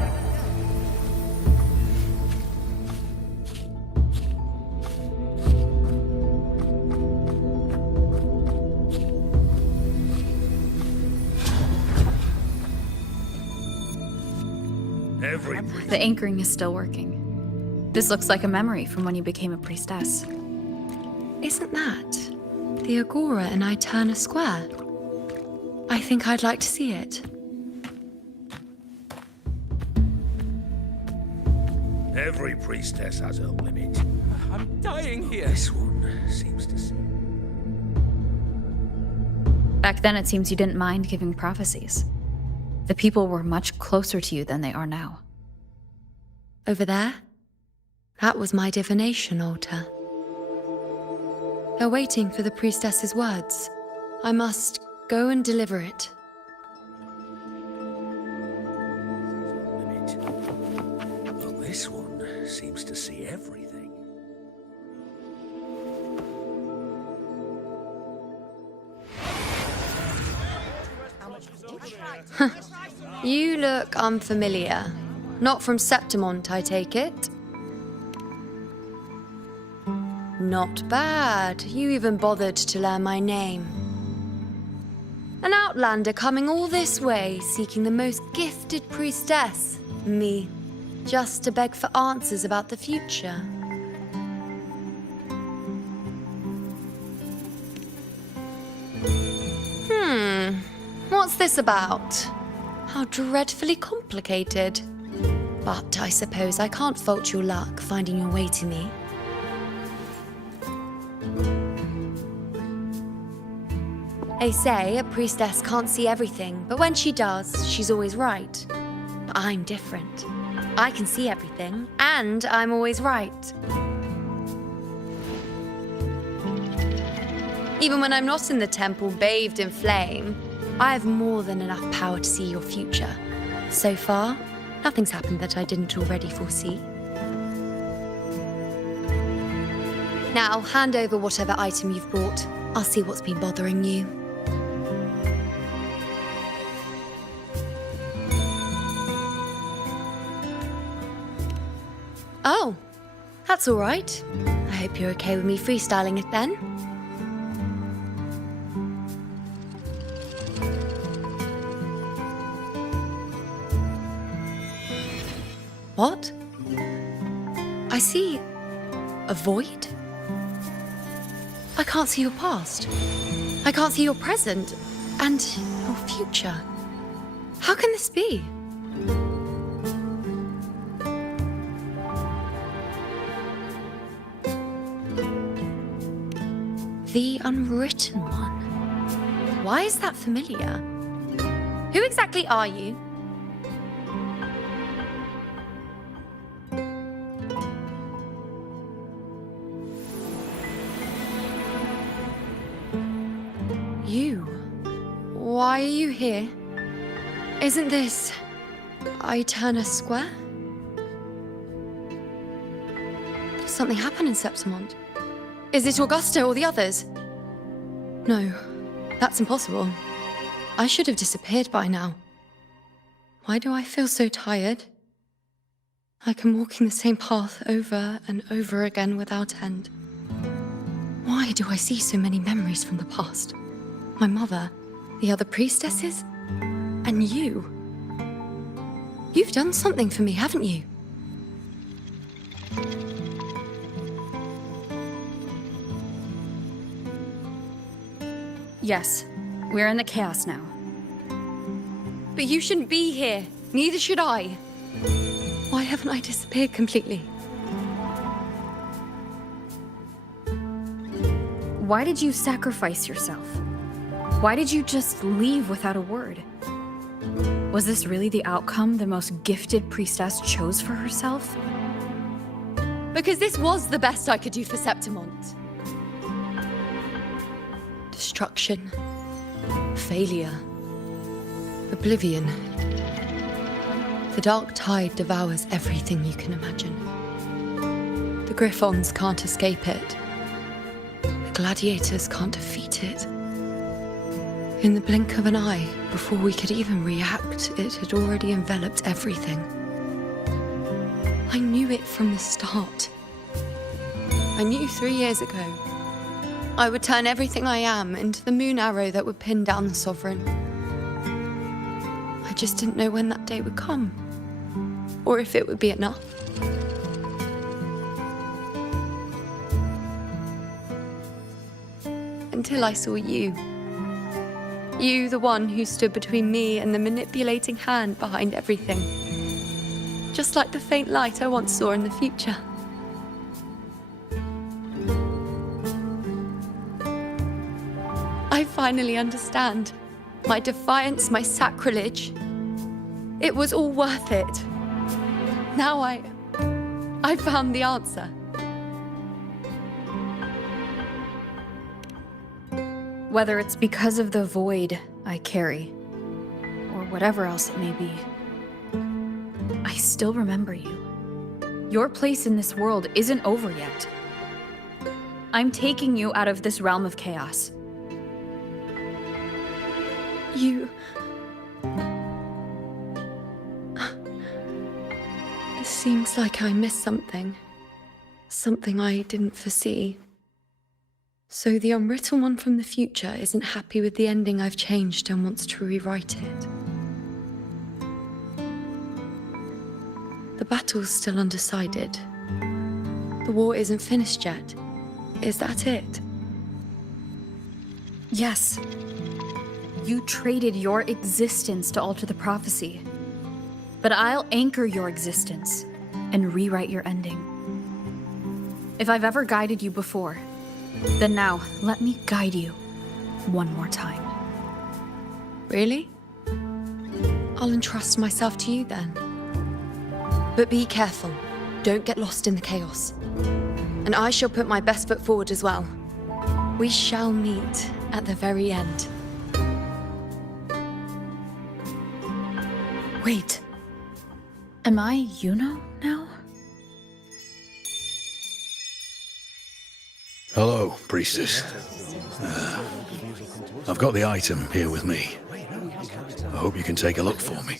The anchoring is still working. This looks like a memory from when you became a priestess. Isn't that the Agora in Iuno Square? I think I'd like to see it. Every priestess has her limit. I'm dying here. This one seems to see. Back then, it seems you didn't mind giving prophecies. The people were much closer to you than they are now. Over there? That was my divination altar. They're waiting for the priestess's words. I must go and deliver it. Well, this one seems to see everything. You look unfamiliar. Not from Septimont, I take it. Not bad. You even bothered to learn my name. An outlander coming all this way, seeking the most gifted priestess, me, just to beg for answers about the future. What's this about? How dreadfully complicated. But I suppose I can't fault your luck finding your way to me. They say a priestess can't see everything, but when she does, she's always right. But I'm different. I can see everything, and I'm always right. Even when I'm not in the temple bathed in flame, I have more than enough power to see your future. So far, nothing's happened that I didn't already foresee. Now, hand over whatever item you've brought. I'll see what's been bothering you. Oh, that's all right. I hope you're okay with me freestyling it then. What? I see a void? I can't see your past. I can't see your present and your future. How can this be? The Unwritten One. Why is that familiar? Who exactly are you? Why are you here? Isn't this Iuno Square? something happen in Septimont? Is it Augusta or the others? No, that's impossible. I should have disappeared by now. Why do I feel so tired? Like I'm walking the same path over and over again without end. Why do I see so many memories from the past? My mother, the other priestesses, and you. You've done something for me, haven't you? Yes, we're in the chaos now. But you shouldn't be here. Neither should I. Why haven't I disappeared completely? Why did you sacrifice yourself? Why did you just leave without a word? Was this really the outcome the most gifted priestess chose for herself? Because this was the best I could do for Septimont. Destruction. Failure. Oblivion. The dark tide devours everything you can imagine. The Griffons can't escape it. The gladiators can't defeat it. In the blink of an eye, before we could even react, it had already enveloped everything. I knew it from the start. I knew 3 years ago I would turn everything I am into the moon arrow that would pin down the Sovereign. I just didn't know when that day would come, or if it would be enough. Until I saw you. You, the one who stood between me and the manipulating hand behind everything. Just like the faint light I once saw in the future. I finally understand. My defiance, my sacrilege. It was all worth it. Now I found the answer. Whether it's because of the void I carry, or whatever else it may be, I still remember you. Your place in this world isn't over yet. I'm taking you out of this realm of chaos. You... It seems like I missed something. Something I didn't foresee. So the unwritten one from the future isn't happy with the ending I've changed and wants to rewrite it. The battle's still undecided. The war isn't finished yet. Is that it? Yes. You traded your existence to alter the prophecy. But I'll anchor your existence and rewrite your ending. If I've ever guided you before, then now let me guide you one more time. Really? I'll entrust myself to you then. But be careful. Don't get lost in the chaos. And I shall put my best foot forward as well. We shall meet at the very end. Wait. Am I Iuno now? Hello, priestess. I've got the item here with me. I hope you can take a look for me.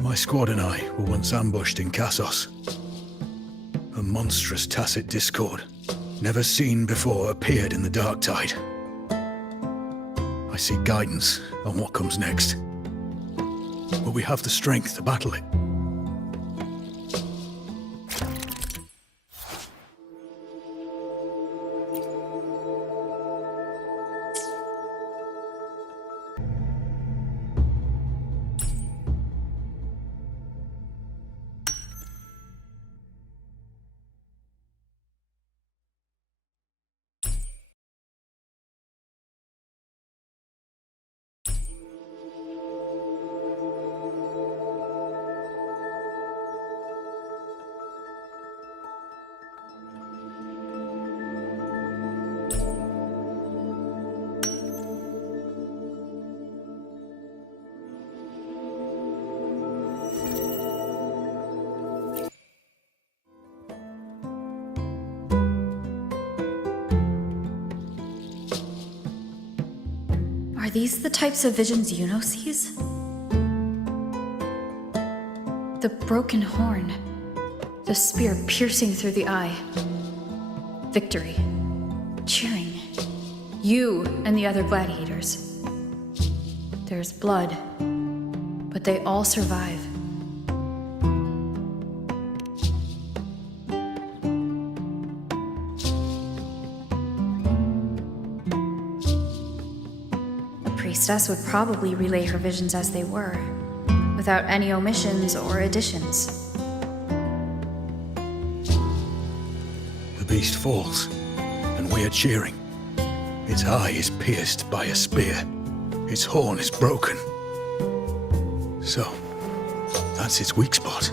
My squad and I were once ambushed in Kassos. A monstrous tacit discord, never seen before, appeared in the dark tide. I seek guidance on what comes next. But we have the strength to battle it. Are these the types of visions Iuno sees? The broken horn, the spear piercing through the eye. Victory, cheering. You and the other gladiators. There's blood, but they all survive. A priestess would probably relay her visions as they were, without any omissions or additions. The beast falls, and we are cheering. Its eye is pierced by a spear. Its horn is broken. So, that's its weak spot.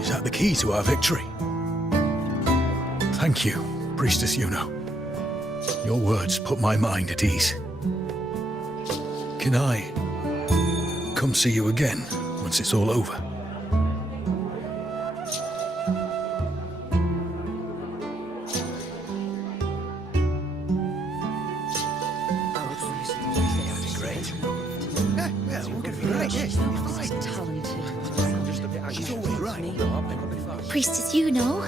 Is that the key to our victory? Thank you, Priestess Iuno. Your words put my mind at ease. Can I come see you again once it's all over? Priestess Iuno,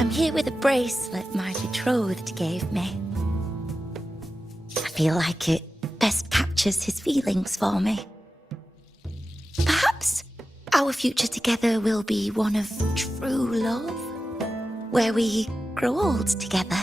I'm here with a bracelet my betrothed gave me. I feel like it best captures his feelings for me. Perhaps our future together will be one of true love, where we grow old together.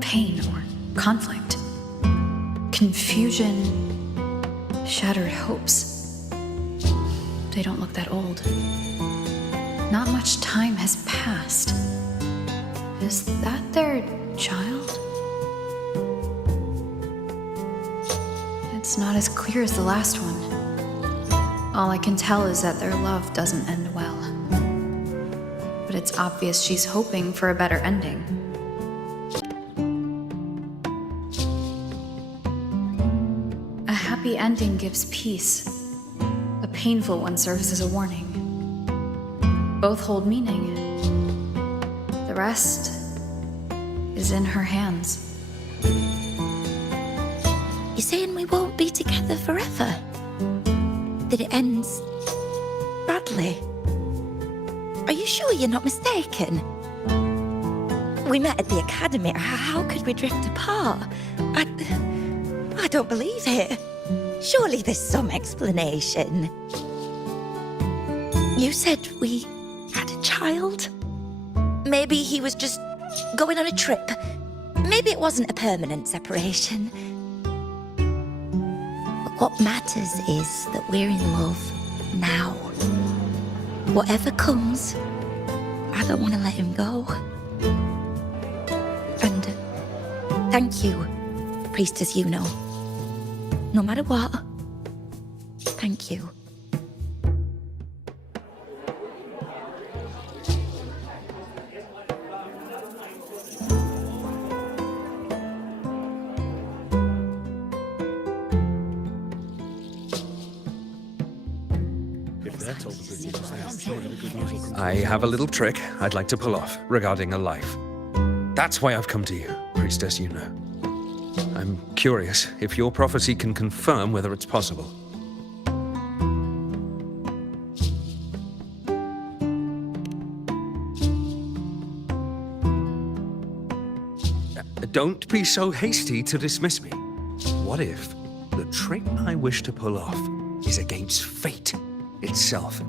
Pain or conflict, confusion, shattered hopes. They don't look that old. Not much time has passed. Is that their child? It's not as clear as the last one. All I can tell is that their love doesn't end well. But it's obvious she's hoping for a better ending. A happy ending gives peace. A painful one serves as a warning. Both hold meaning. The rest is in her hands. You're saying we won't be together forever? That it ends badly? Are you sure you're not mistaken? We met at the academy. How could we drift apart? I don't believe it. Surely there's some explanation. You said we had a child? Maybe he was just going on a trip. Maybe it wasn't a permanent separation. But what matters is that we're in love now. Whatever comes, I don't want to let him go. And thank you, Priestess Iuno. No matter what, thank you. I have a little trick I'd like to pull off regarding a life. That's why I've come to you, Priestess Iuno. I'm curious if your prophecy can confirm whether it's possible. Don't be so hasty to dismiss me. What if the trick I wish to pull off is against fate itself?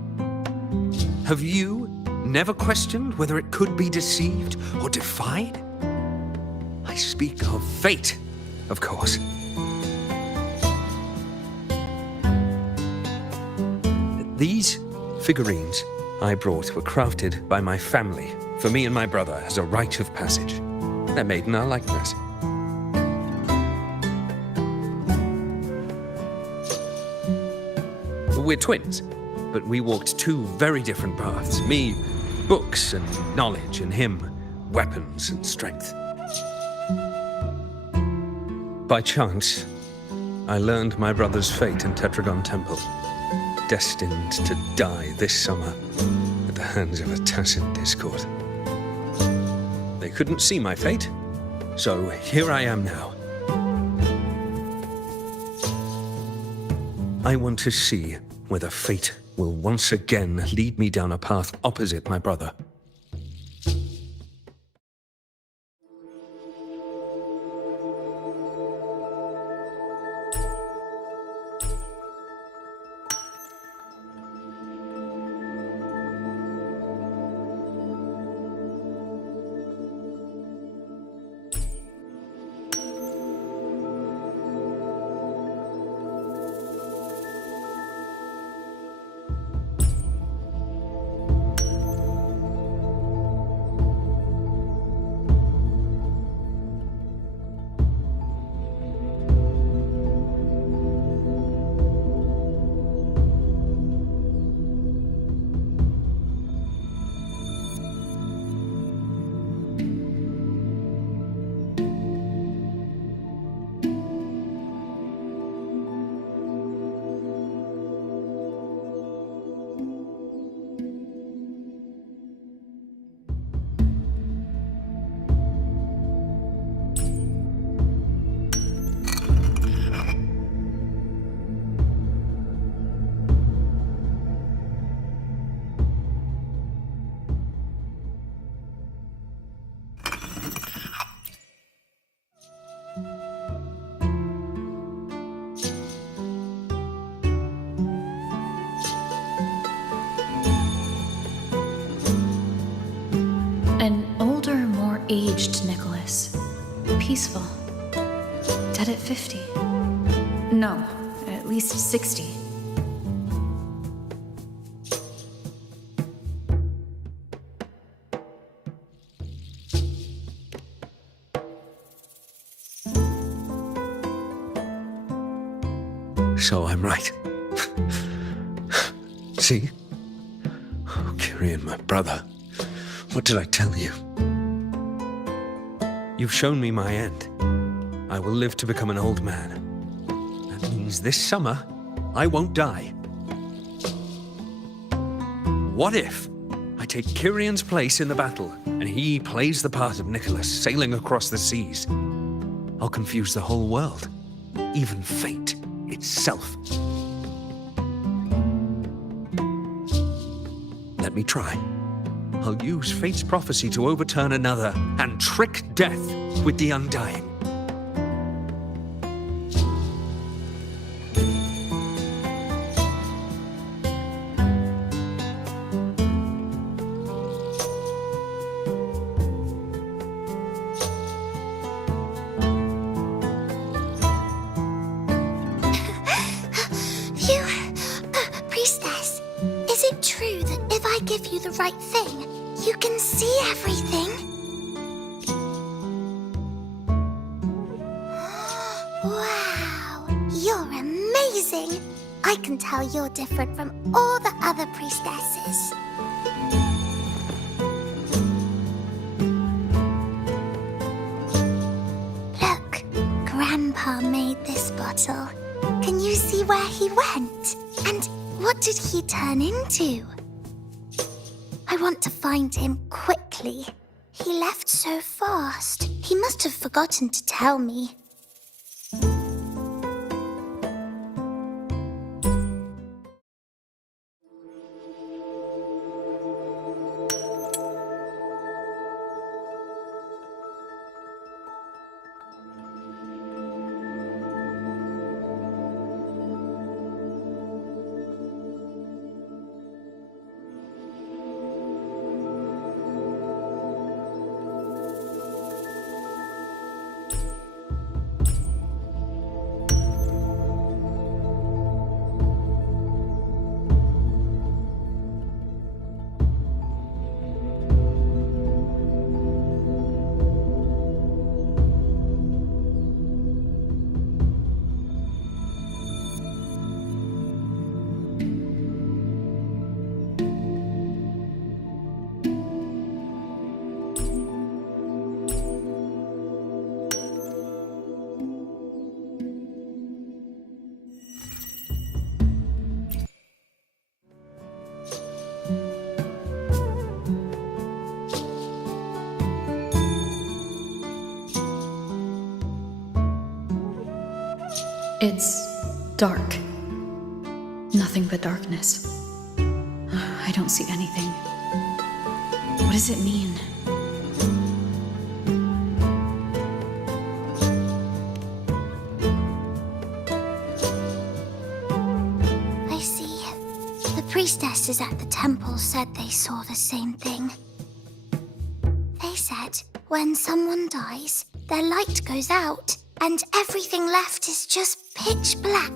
Have you never questioned whether it could be deceived or defied? I speak of fate, of course. These figurines I brought were crafted by my family for me and my brother as a rite of passage. They're made in our likeness. We're twins, but we walked two very different paths. Me, books and knowledge, and him, weapons and strength. By chance, I learned my brother's fate in Tetragon Temple, destined to die this summer at the hands of a tacit discord. They couldn't see my fate, so here I am now. I want to see whether fate will once again lead me down a path opposite my brother. An older, more aged Nicholas. Peaceful. Dead at 50. No, at least 60. So I'm right. See? Oh, Kyrian, my brother. What did I tell you? You've shown me my end. I will live to become an old man. That means this summer, I won't die. What if I take Kyrian's place in the battle, and he plays the part of Nicholas, sailing across the seas? I'll confuse the whole world, even fate itself. Let me try. I'll use fate's prophecy to overturn another and trick death with the undying. Priestess, is it true that if I give you the right thing, you can see everything? Wow, you're amazing! I can tell you're different from all the other priestesses. Look, Grandpa made this bottle. Can you see where he went? And what did he turn into? I want to find him quickly. He left so fast. He must have forgotten to tell me. It's dark. Nothing but darkness. I don't see anything. What does it mean? I see. The priestesses at the temple said they saw the same thing. They said when someone dies, their light goes out, and everything left is just pitch black.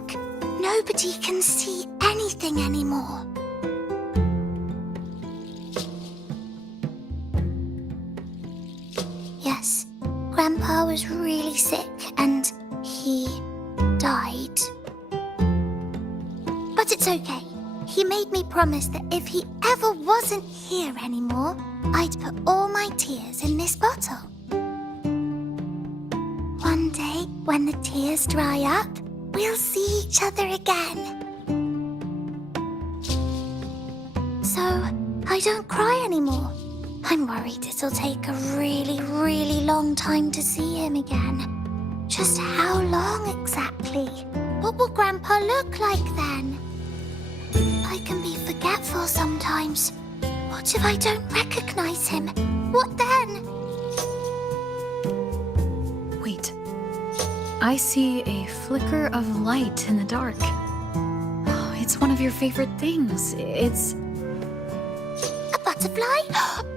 Nobody can see anything anymore. Yes, Grandpa was really sick and he died. But it's okay. He made me promise that if he ever wasn't here anymore, I'd put all my tears in this bottle. One day, when the tears dry up, we'll see each other again. So, I don't cry anymore. I'm worried it'll take a really, really long time to see him again. Just how long exactly? What will Grandpa look like then? I can be forgetful sometimes. What if I don't recognize him? What then? Wait. I see a flicker of light in the dark. Oh, it's one of your favorite things. It's... a butterfly?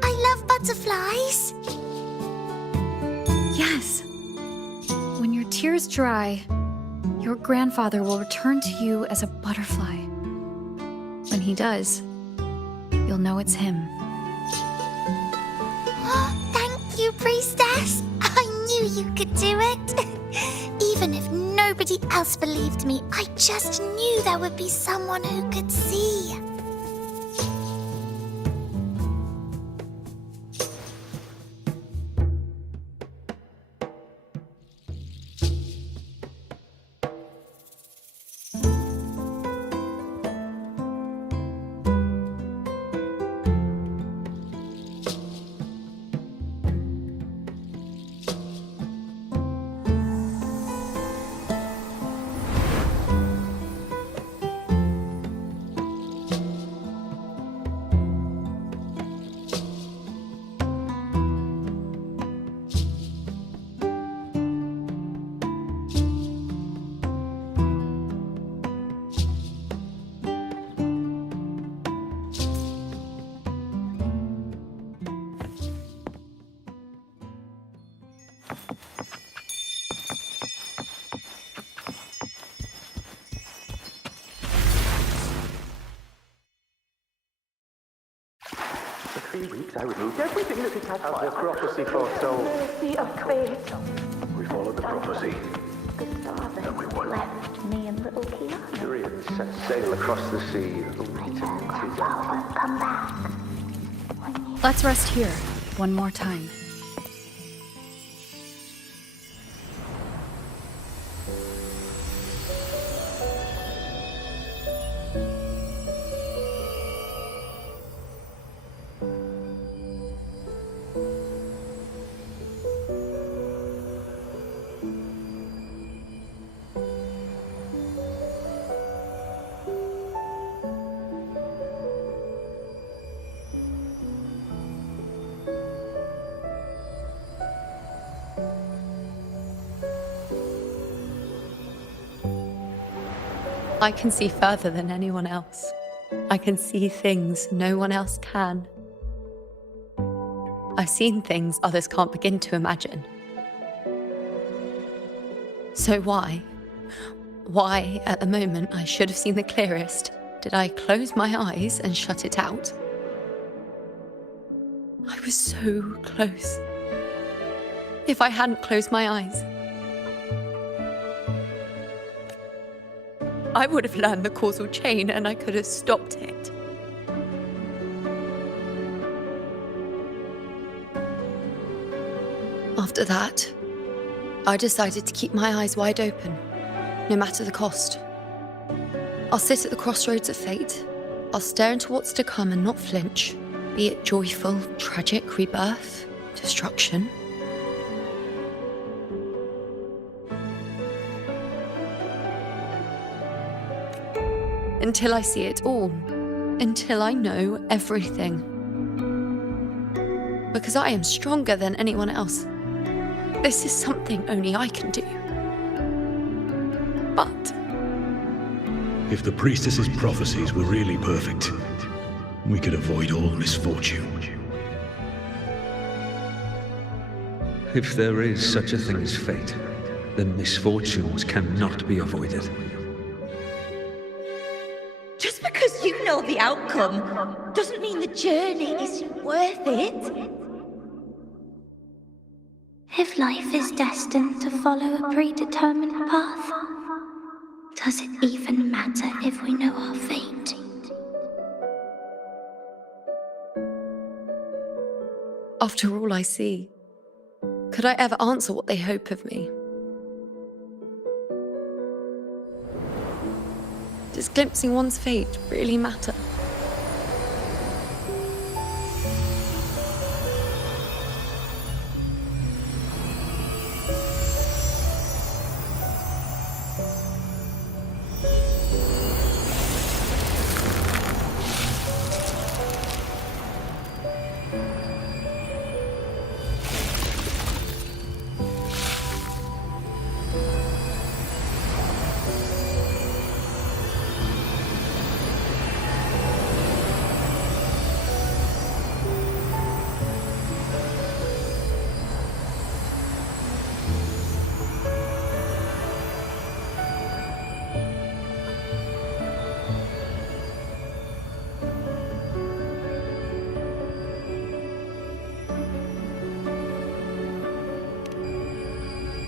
I love butterflies. Yes. When your tears dry, your grandfather will return to you as a butterfly. When he does, you'll know it's him. Thank you, Priestess. I knew you could do it. Even if nobody else believed me, I just knew there would be someone who could see. For 3 weeks, I removed everything that it had fire. The prophecy foretold. Mercy of fate. We followed the prophecy. Father And we won. left me and little Kiana. Tyrion set sail across the sea, only to meet his end. Come back. Let's rest here, one more time. I can see further than anyone else. I can see things no one else can. I've seen things others can't begin to imagine. So why at the moment I should have seen the clearest, did I close my eyes and shut it out? I was so close. If I hadn't closed my eyes, I would have learned the causal chain and I could have stopped it. After that, I decided to keep my eyes wide open, no matter the cost. I'll sit at the crossroads of fate. I'll stare into what's to come and not flinch, be it joyful, tragic rebirth, destruction. until I see it all, until I know everything. Because I am stronger than anyone else. This is something only I can do. But If the priestess's prophecies were really perfect, we could avoid all misfortune. If there is such a thing as fate, then misfortunes cannot be avoided. Just because you know the outcome doesn't mean the journey isn't worth it. If life is destined to follow a predetermined path, does it even matter if we know our fate? after all I see, could I ever answer what they hope of me? Does glimpsing one's fate really matter?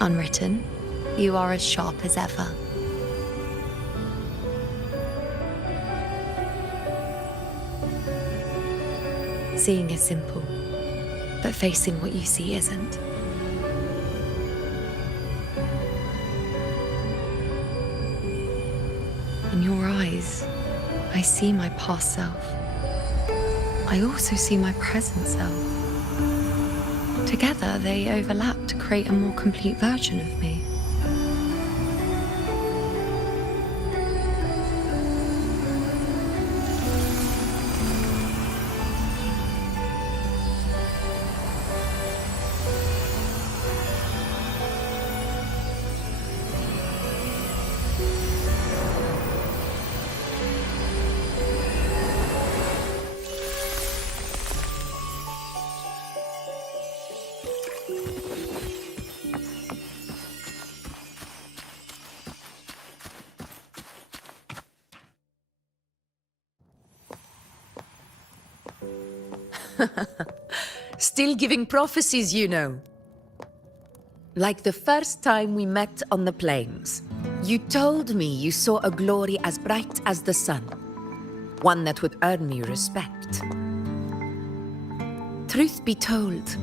Unwritten, you are as sharp as ever. Seeing is simple, but facing what you see isn't. In your eyes, I see my past self. I also see my present self. Together, they overlap to create a more complete version of me. Still giving prophecies, you know. Like the first time we met on the plains, you told me you saw a glory as bright as the sun, one that would earn me respect. Truth be told,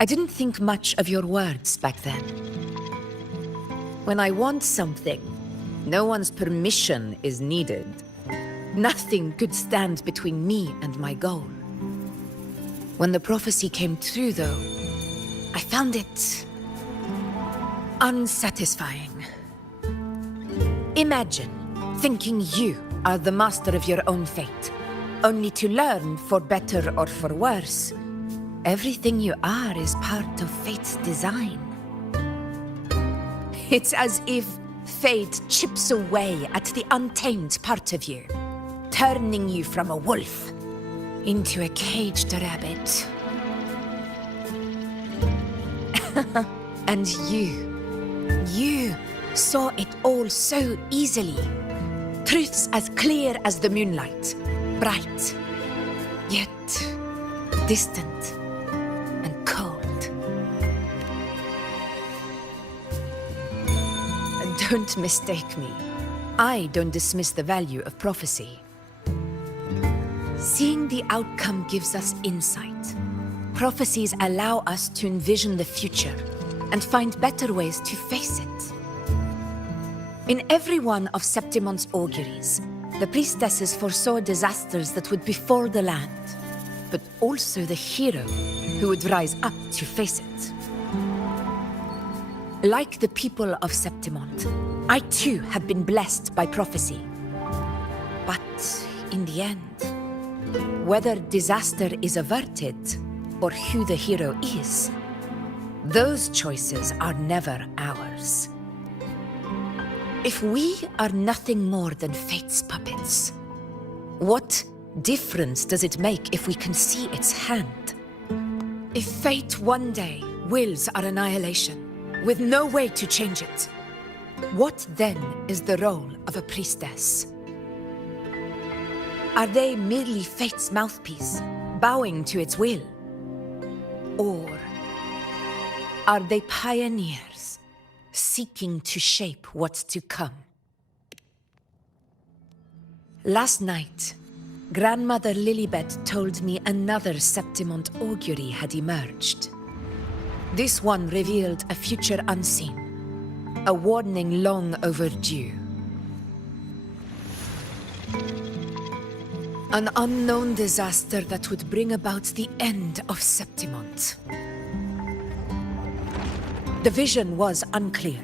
I didn't think much of your words back then. When I want something, no one's permission is needed. Nothing could stand between me and my goal. When the prophecy came true, though, I found it unsatisfying. Imagine thinking you are the master of your own fate, only to learn, for better or for worse, everything you are is part of fate's design. It's as if fate chips away at the untamed part of you, turning you from a wolf into a caged rabbit. And you saw it all so easily. Truths as clear as the moonlight, bright, yet distant and cold. Don't mistake me. I don't dismiss the value of prophecy. Seeing the outcome gives us insight. Prophecies allow us to envision the future and find better ways to face it. In every one of Septimon's auguries, the priestesses foresaw disasters that would befall the land, but also the hero who would rise up to face it. Like the people of Septimont, I too have been blessed by prophecy. But in the end, whether disaster is averted or who the hero is, those choices are never ours. If we are nothing more than fate's puppets, what difference does it make if we can see its hand? If fate one day wills our annihilation, with no way to change it, what then is the role of a priestess? Are they merely fate's mouthpiece, bowing to its will? Or are they pioneers, seeking to shape what's to come? Last night, Grandmother Lilibet told me another Septimont augury had emerged. This one revealed a future unseen, a warning long overdue. An unknown disaster that would bring about the end of Septimont. The vision was unclear.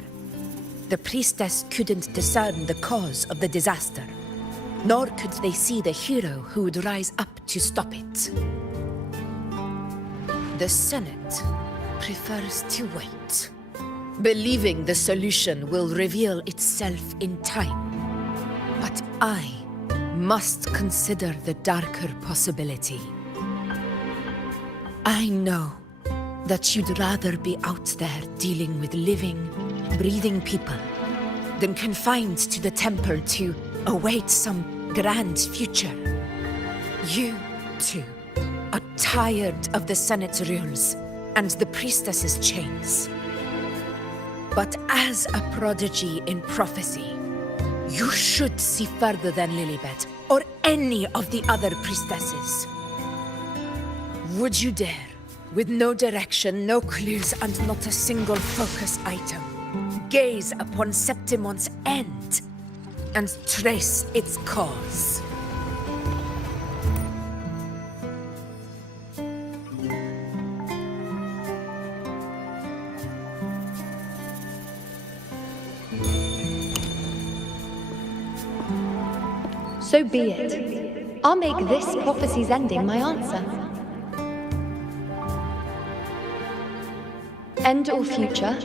The priestess couldn't discern the cause of the disaster, nor could they see the hero who would rise up to stop it. The Senate prefers to wait, believing the solution will reveal itself in time. But I must consider the darker possibility. I know that you'd rather be out there dealing with living, breathing people than confined to the temple to await some grand future. You, too, are tired of the Senate's rules and the priestess's chains. But as a prodigy in prophecy, you should see further than Lilibet or any of the other priestesses. Would you dare, with no direction, no clues, and not a single focus item, gaze upon Septimont's end and trace its cause? So be it. I'll make this prophecy's ending my answer. End or future,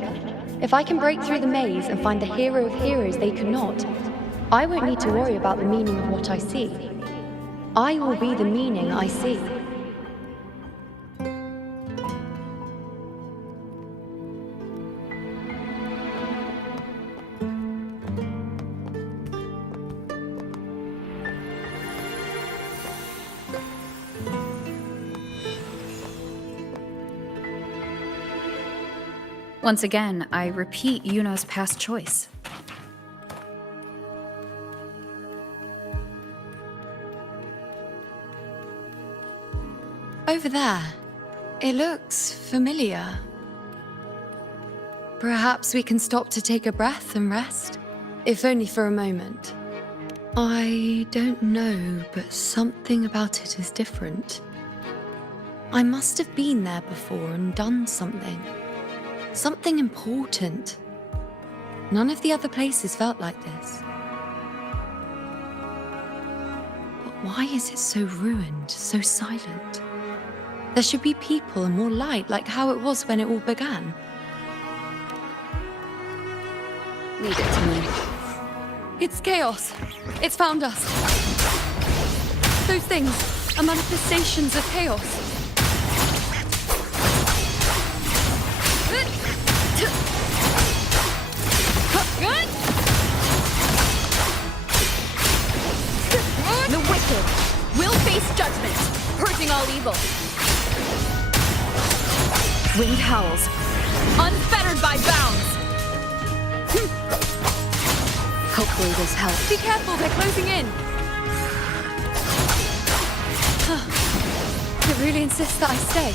if I can break through the maze and find the hero of heroes they could not, I won't need to worry about the meaning of what I see. I will be the meaning I see. Once again, I repeat Iuno's past choice. Over there, it looks familiar. Perhaps we can stop to take a breath and rest, if only for a moment. I don't know, but something about it is different. I must have been there before and done something. Something important. None of the other places felt like this. But why is it so ruined, so silent? There should be people and more light, like how it was when it all began. Leave it to me. It's chaos. It's found us. Those things are manifestations of chaos. The wicked will face judgment, purging all evil. Winged howls, unfettered by bounds. Hopefully this helps. Be careful, they're closing in. It really insists that I stay.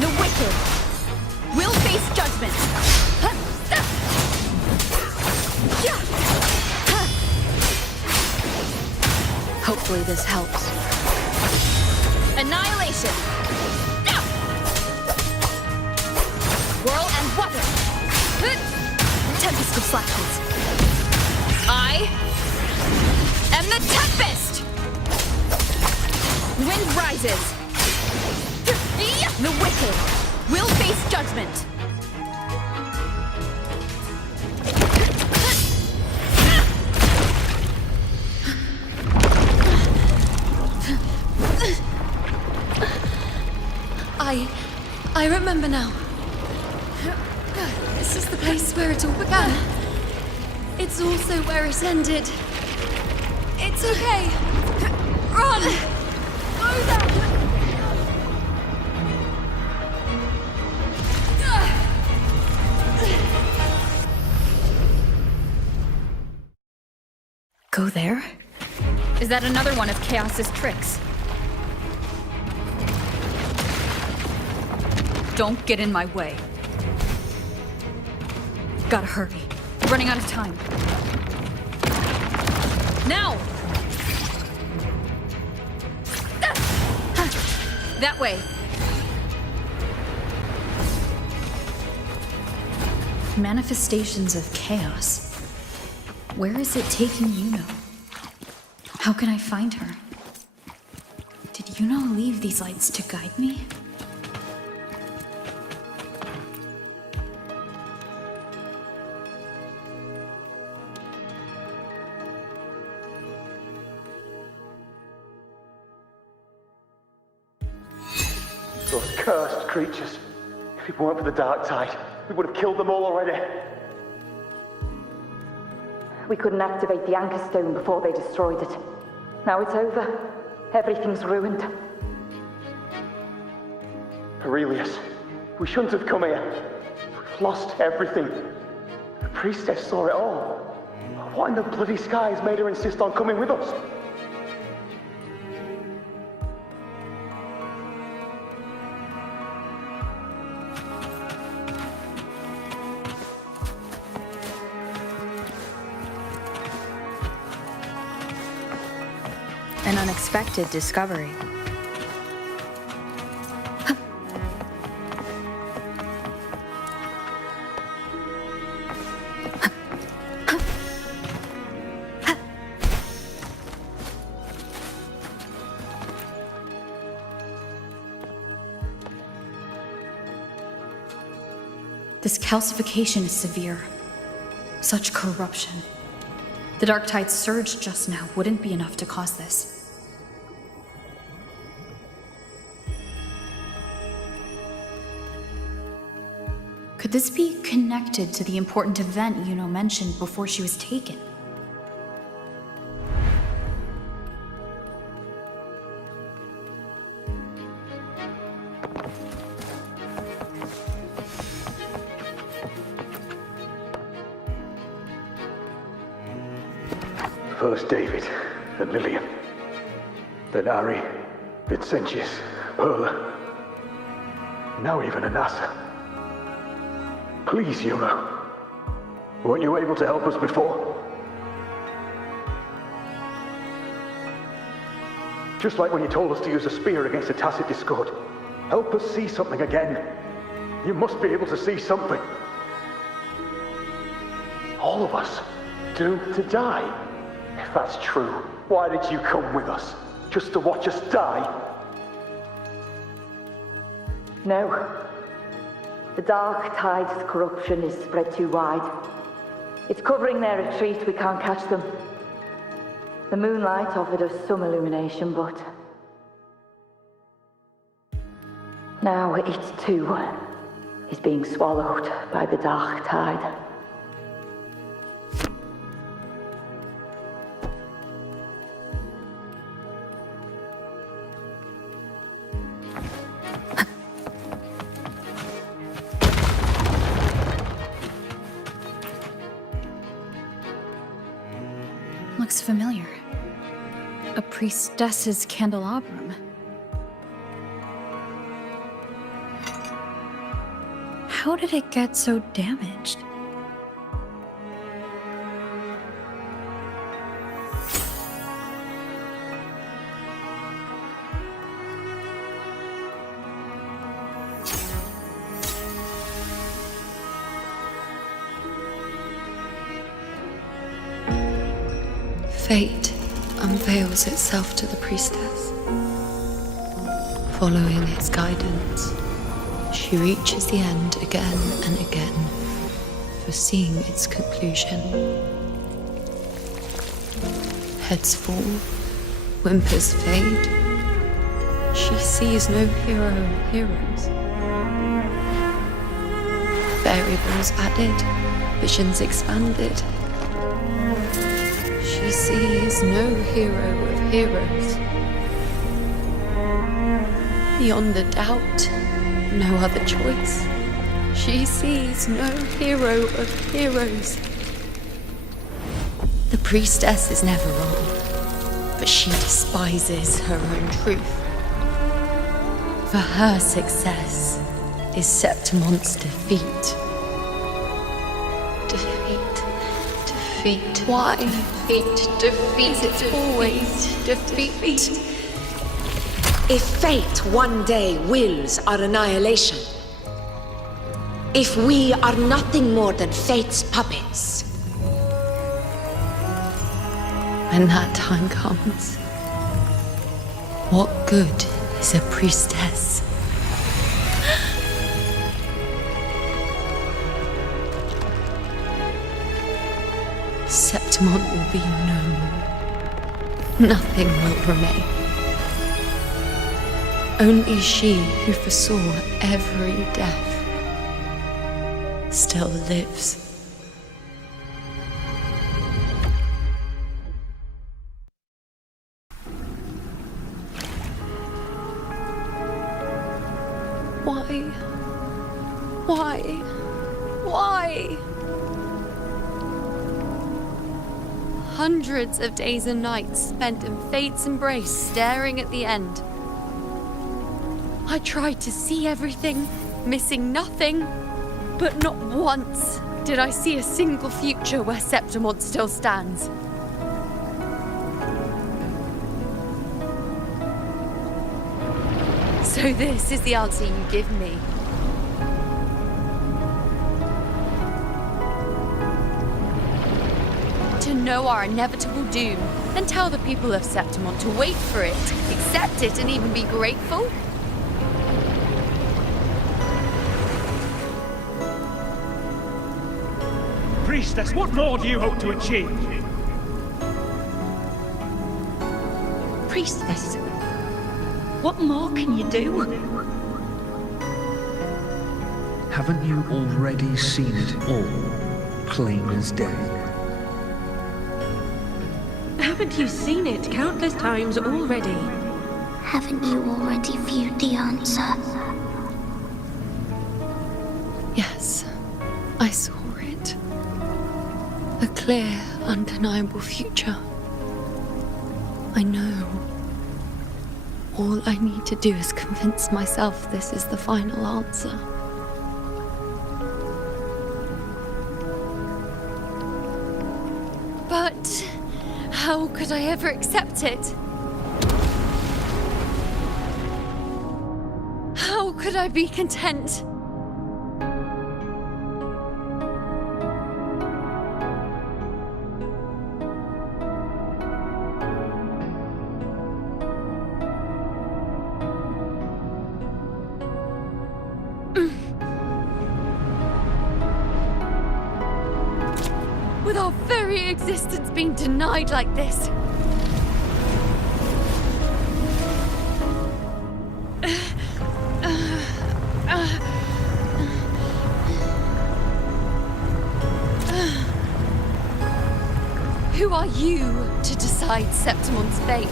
The wicked will face judgment. Hopefully this helps. Annihilation. Whirl and wuthering. Tempest of Flashes. I am the Tempest! Wind rises. The wicked will face judgment. I remember now. This is the place where it all began. It's also where it ended. It's okay. Run! Go there? Is that another one of Chaos's tricks? Don't get in my way. Gotta hurry. Running out of time. Now! That way. Manifestations of chaos. Where is it taking Iuno? How can I find her? Did Iuno leave these lights to guide me? Those cursed creatures. If it weren't for the dark tide, we would have killed them all already. We couldn't activate the Anchor Stone before they destroyed it. Now it's over. Everything's ruined. Aurelius, we shouldn't have come here. We've lost everything. The priestess saw it all. What in the bloody skies made her insist on coming with us? An unexpected discovery. This calcification is severe. Such corruption. The Dark Tide's surge just now wouldn't be enough to cause this. Could this be connected to the important event Iuno mentioned before she was taken? First David and Lillian. Then Ari, Vincentius, Perla. Now even Anassa. Please, Iuno. Weren't you able to help us before? Just like when you told us to use a spear against a tacit discord. Help us see something again. You must be able to see something. All of us doomed to die. If that's true, why did you come with us? Just to watch us die? No. The Dark Tide's corruption is spread too wide. It's covering their retreat, we can't catch them. The moonlight offered us some illumination, but... now it too is being swallowed by the Dark Tide. Looks familiar. A priestess's candelabrum. How did it get so damaged? Fate unveils itself to the priestess. Following its guidance, she reaches the end again and again, foreseeing its conclusion. Heads fall, whimpers fade. She sees no hero of heroes. Variables added, visions expanded. She sees no hero of heroes. Beyond a doubt, no other choice. She sees no hero of heroes. The priestess is never wrong, but she despises her own truth. For her success is Septimon's defeat. Defeat. Why? Defeat. Is it always defeat? If fate one day wills our annihilation, if we are nothing more than fate's puppets, when that time comes, what good is a priestess? Septimon will be known. Nothing will remain. Only she who foresaw every death still lives. Why? Hundreds of days and nights spent in fate's embrace, staring at the end. I tried to see everything, missing nothing, but not once did I see a single future where Septimon still stands. So this is the answer you give me. To know our inevitable doom, and tell the people of Septimon to wait for it, accept it, and even be grateful? Priestess, what more do you hope to achieve? Priestess, what more can you do? Haven't you already seen it all, plain as day? Haven't you seen it countless times already? Haven't you already viewed the answer? Yes, I saw it. A clear, undeniable future. I know. All I need to do is convince myself this is the final answer. But how could I ever accept it? How could I be content? With our very existence being denied like this. Who are you to decide Septimon's fate?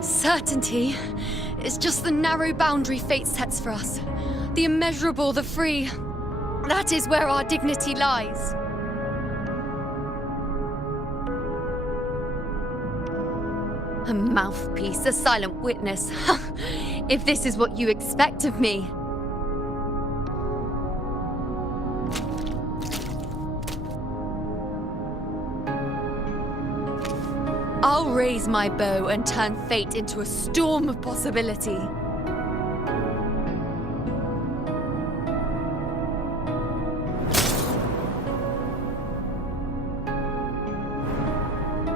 Certainty is just the narrow boundary fate sets for us. The immeasurable, the free. That is where our dignity lies. A mouthpiece, a silent witness. If this is what you expect of me. I'll raise my bow and turn fate into a storm of possibility.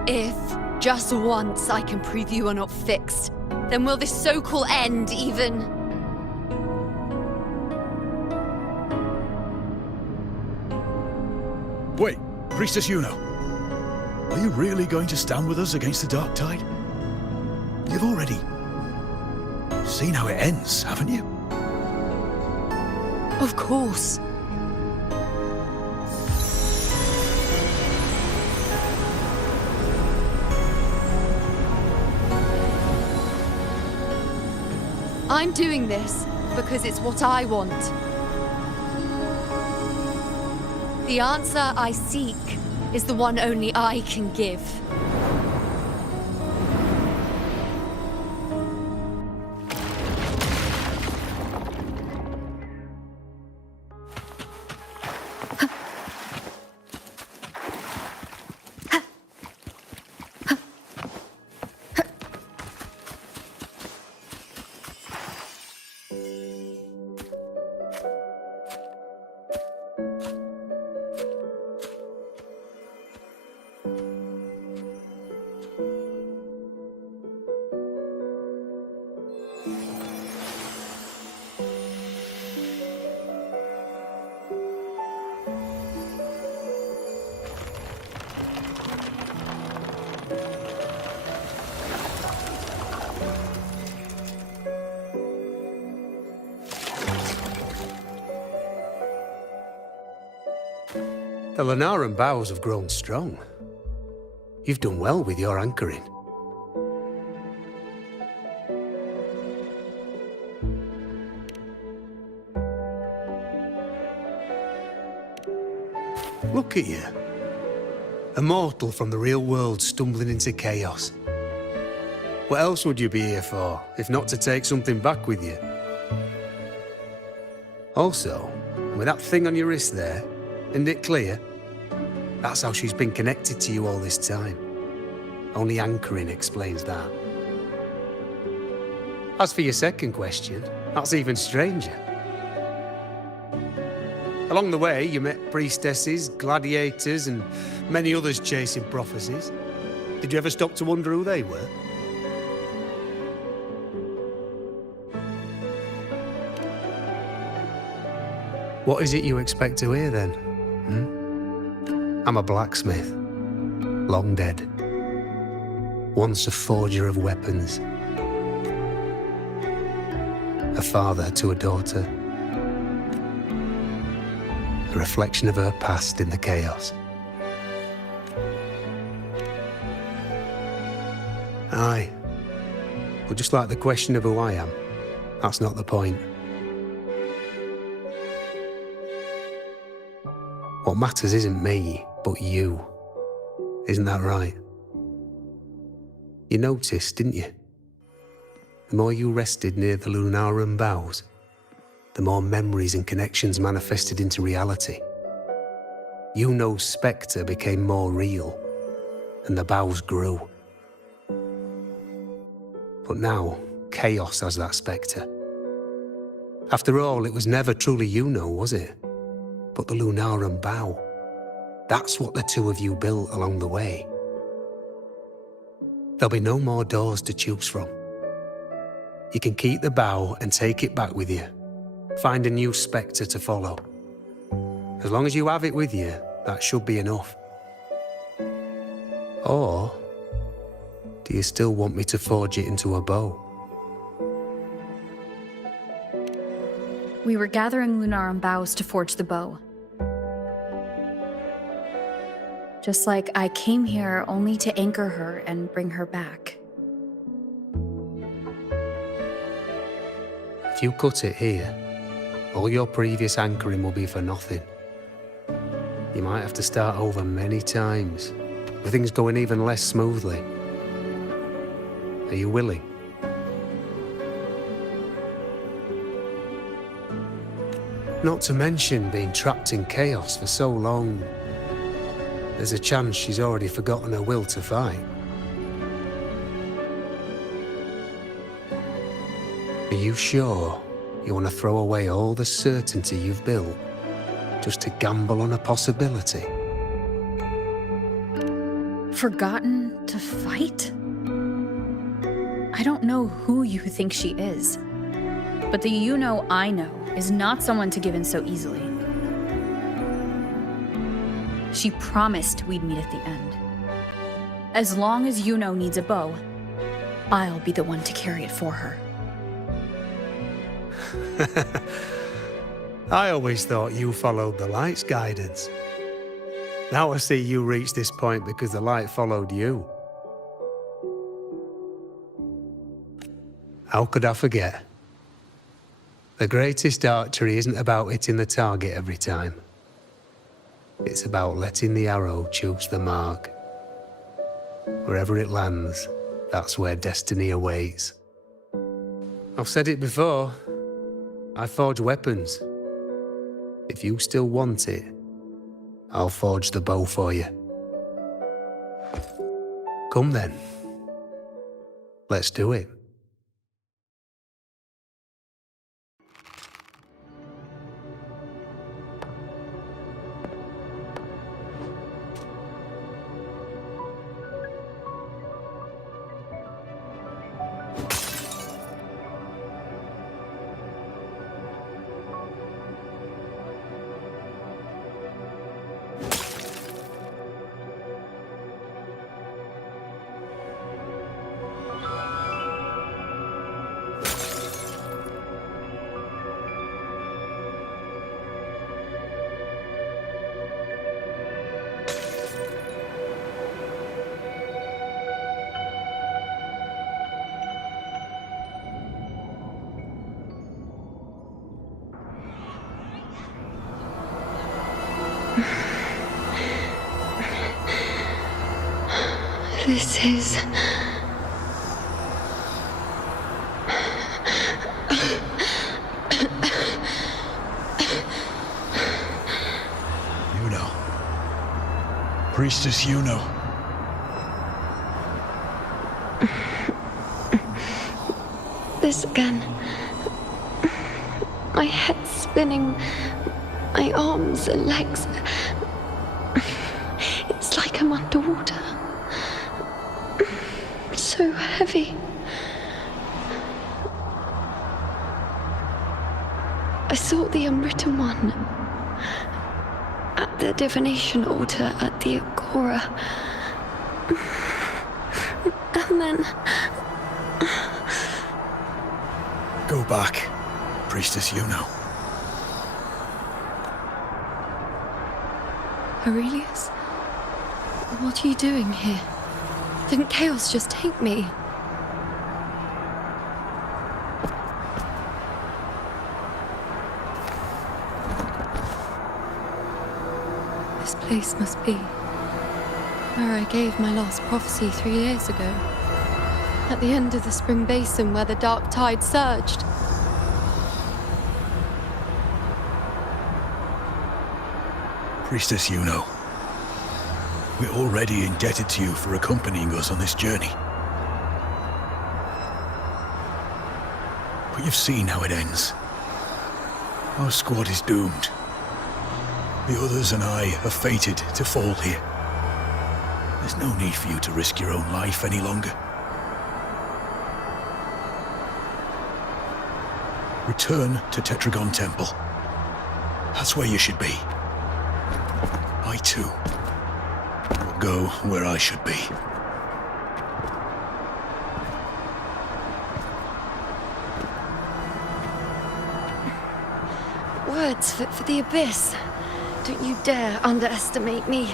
If, just once, I can prove you are not fixed, then will this so-called end even... Wait, Priestess Iuno. Are you really going to stand with us against the Dark Tide? You've already seen how it ends, haven't you? Of course. I'm doing this because it's what I want. The answer I seek is the one only I can give. The Lunaran bows have grown strong. You've done well with your anchoring. Look at you. A mortal from the real world stumbling into chaos. What else would you be here for, if not to take something back with you? Also, with that thing on your wrist there, isn't it clear? That's how she's been connected to you all this time. Only anchoring explains that. As for your second question, that's even stranger. Along the way, you met priestesses, gladiators, and many others chasing prophecies. Did you ever stop to wonder who they were? What is it you expect to hear, then? I'm a blacksmith, long dead. Once a forger of weapons. A father to a daughter. A reflection of her past in the chaos. Aye. But just like the question of who I am, that's not the point. What matters isn't me, but you. Isn't that right? You noticed, didn't you? The more you rested near the Lunaran bows, the more memories and connections manifested into reality. Iuno's spectre became more real, and the bows grew. But now, chaos has that spectre. After all, it was never truly Iuno, was it? But the Lunaran bow. That's what the two of you built along the way. There'll be no more doors to choose from. You can keep the bow and take it back with you. Find a new spectre to follow. As long as you have it with you, that should be enough. Or, do you still want me to forge it into a bow? We were gathering Lunaran boughs to forge the bow. Just like I came here only to anchor her and bring her back. If you cut it here, all your previous anchoring will be for nothing. You might have to start over many times, with things going even less smoothly. Are you willing? Not to mention being trapped in chaos for so long. There's a chance she's already forgotten her will to fight. Are you sure you want to throw away all the certainty you've built just to gamble on a possibility? Forgotten to fight? I don't know who you think she is, but the Iuno I know is not someone to give in so easily. She promised we'd meet at the end. As long as Iuno needs a bow, I'll be the one to carry it for her. I always thought you followed the light's guidance. Now I see you reached this point because the light followed you. How could I forget? The greatest archery isn't about hitting the target every time. It's about letting the arrow choose the mark. Wherever it lands, that's where destiny awaits. I've said it before. I forge weapons. If you still want it, I'll forge the bow for you. Come then. Let's do it. This is... Iuno. Priestess Iuno. This again. My head spinning, my arms and legs. It's like I'm underwater. So heavy. I sought the Unwritten One at the divination altar at the Agora. And then... Go back, Priestess Iuno. Aurelius? What are you doing here? Didn't chaos just take me? This place must be where I gave my last prophecy 3 years ago. At the end of the spring basin where the dark tide surged. Priestess Iuno. We're already indebted to you for accompanying us on this journey. But you've seen how it ends. Our squad is doomed. The others and I are fated to fall here. There's no need for you to risk your own life any longer. Return to Tetragon Temple. That's where you should be. I too will go where I should be. Words fit for the abyss. Don't you dare underestimate me.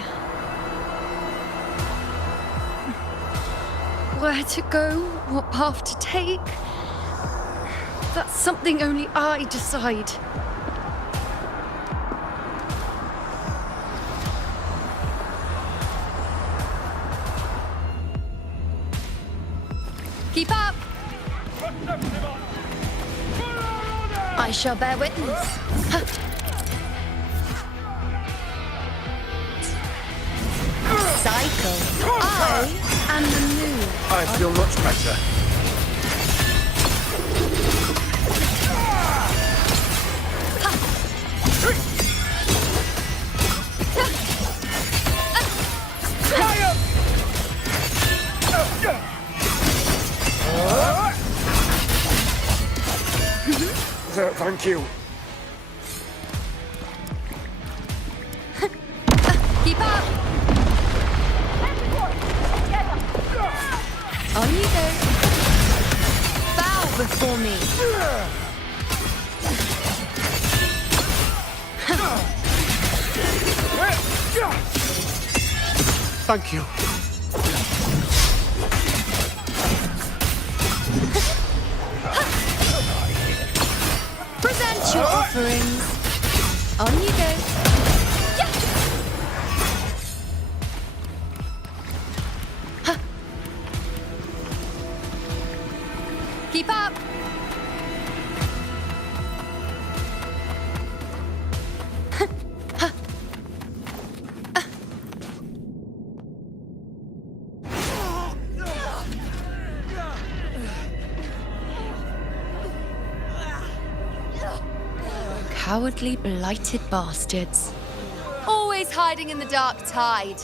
Where to go, what path to take, that's something only I decide. Keep up! I shall bear witness. Cycle. I am the moon. I feel much better. Thank you. Keep up! On you go. Bow before me. Thank you. Present your offerings. On you go. Yeah. Huh. Keep up. Cowardly, blighted bastards. Always hiding in the dark tide.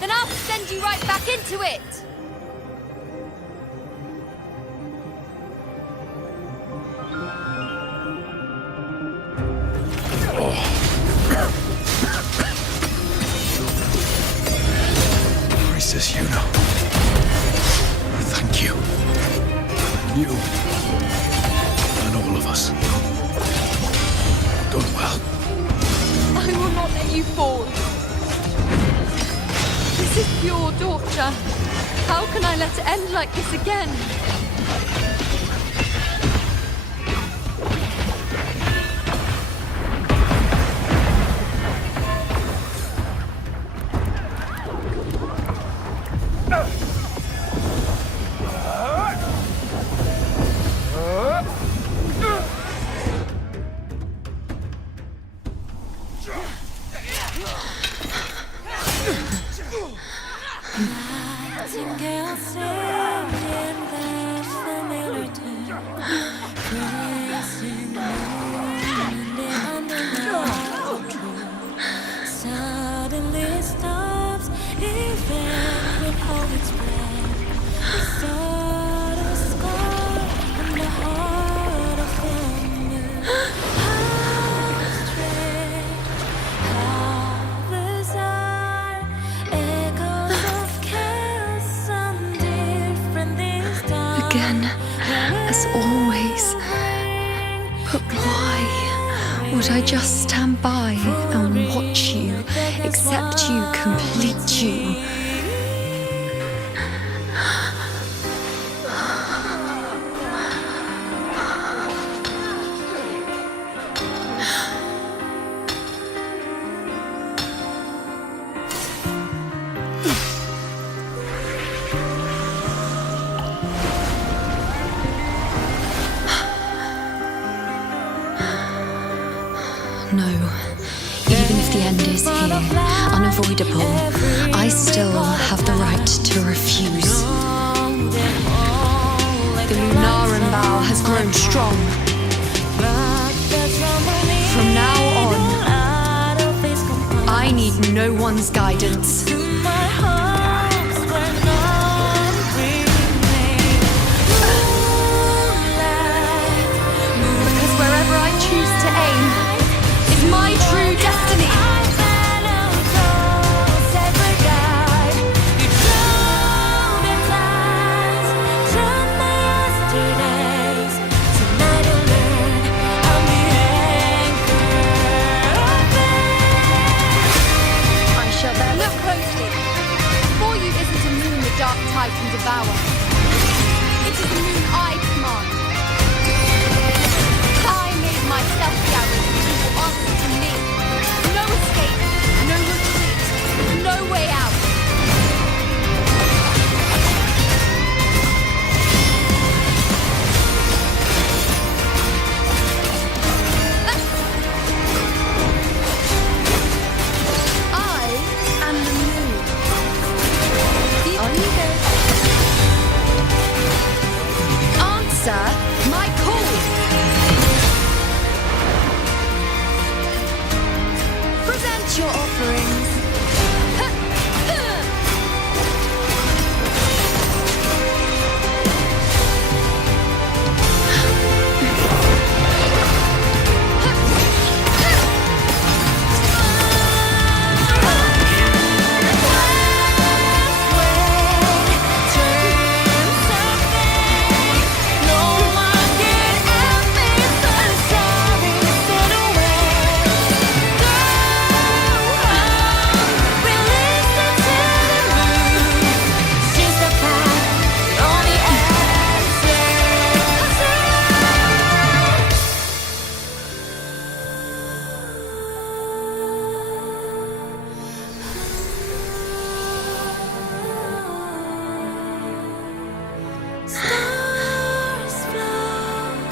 Then I'll send you right back into it! Princess Iuno. Thank you. You and all of us. Done well. I will not let you fall. This is pure torture. How can I let it end like this again? Again, as always. But why would I just stand by and watch you, accept you, complete you? No. Even if the end is here, unavoidable, I still have the right to refuse. The Lunaran vow has grown strong. From now on, I need no one's guidance. Because wherever I choose to aim, my true destiny. I shall then look closely. Before you isn't a moon the dark tide can devour. It is a moon I command. I made myself the arrow. Answer to me.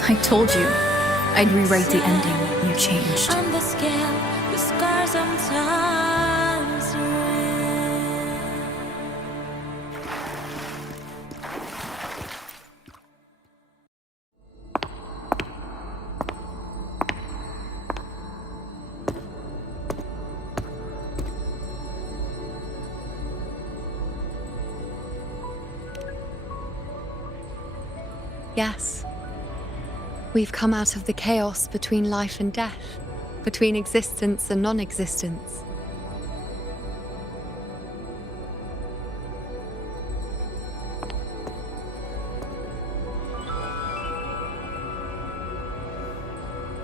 I told you I'd rewrite the ending you changed. On the scale, the scars sometimes ring. Yes. We've come out of the chaos between life and death, between existence and non-existence.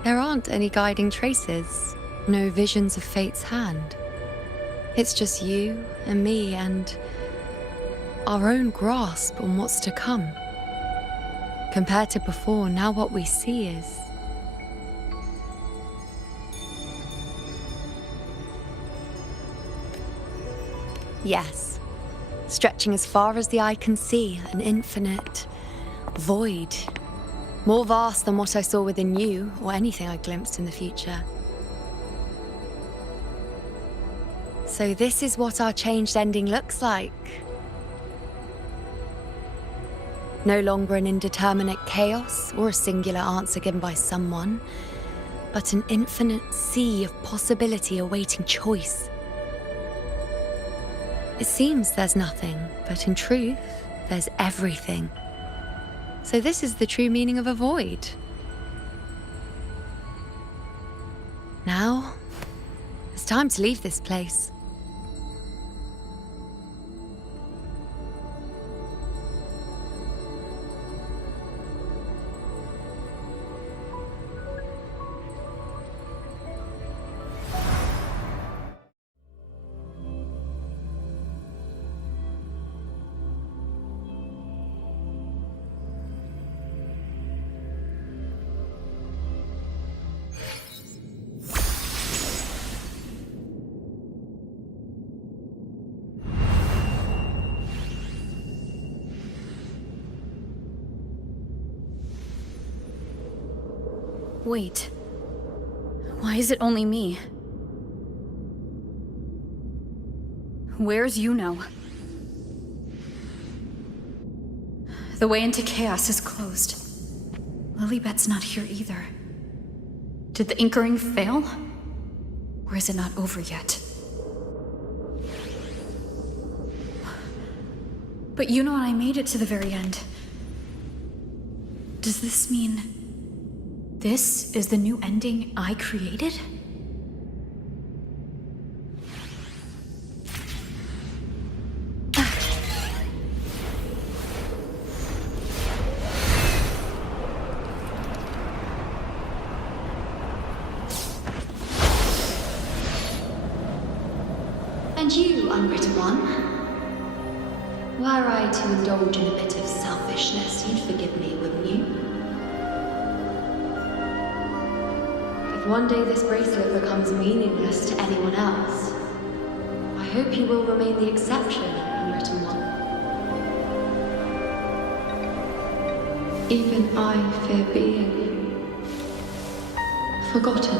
There aren't any guiding traces, no visions of fate's hand. It's just you and me and our own grasp on what's to come. Compared to before, now what we see is... yes. Stretching as far as the eye can see, an infinite void. More vast than what I saw within you, or anything I glimpsed in the future. So this is what our changed ending looks like. No longer an indeterminate chaos or a singular answer given by someone, but an infinite sea of possibility awaiting choice. It seems there's nothing, but in truth, there's everything. So this is the true meaning of a void. Now, it's time to leave this place. Wait. Why is it only me? Where's Iuno? The way into chaos is closed. Lilibet's not here either. Did the Inkering fail? Or is it not over yet? But Iuno and I made it to the very end. Does this mean... this is the new ending I created? And you, unwritten one? Were I to indulge in a bit of selfishness, you'd forgive me, wouldn't you? If one day this bracelet becomes meaningless to anyone else, I hope you will remain the exception, unwritten one. Even I fear being forgotten.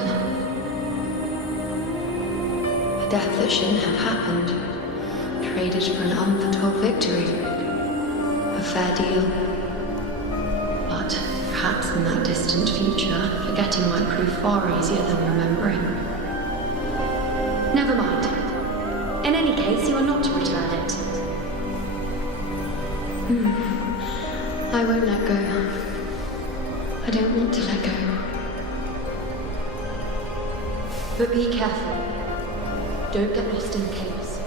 A death that shouldn't have happened, traded for an unforetold victory. A fair deal. But perhaps in that distant future, forgetting might prove far easier than remembering. Never mind. In any case, you are not to return it. I won't let go. I don't want to let go. But be careful. Don't get lost in the chaos.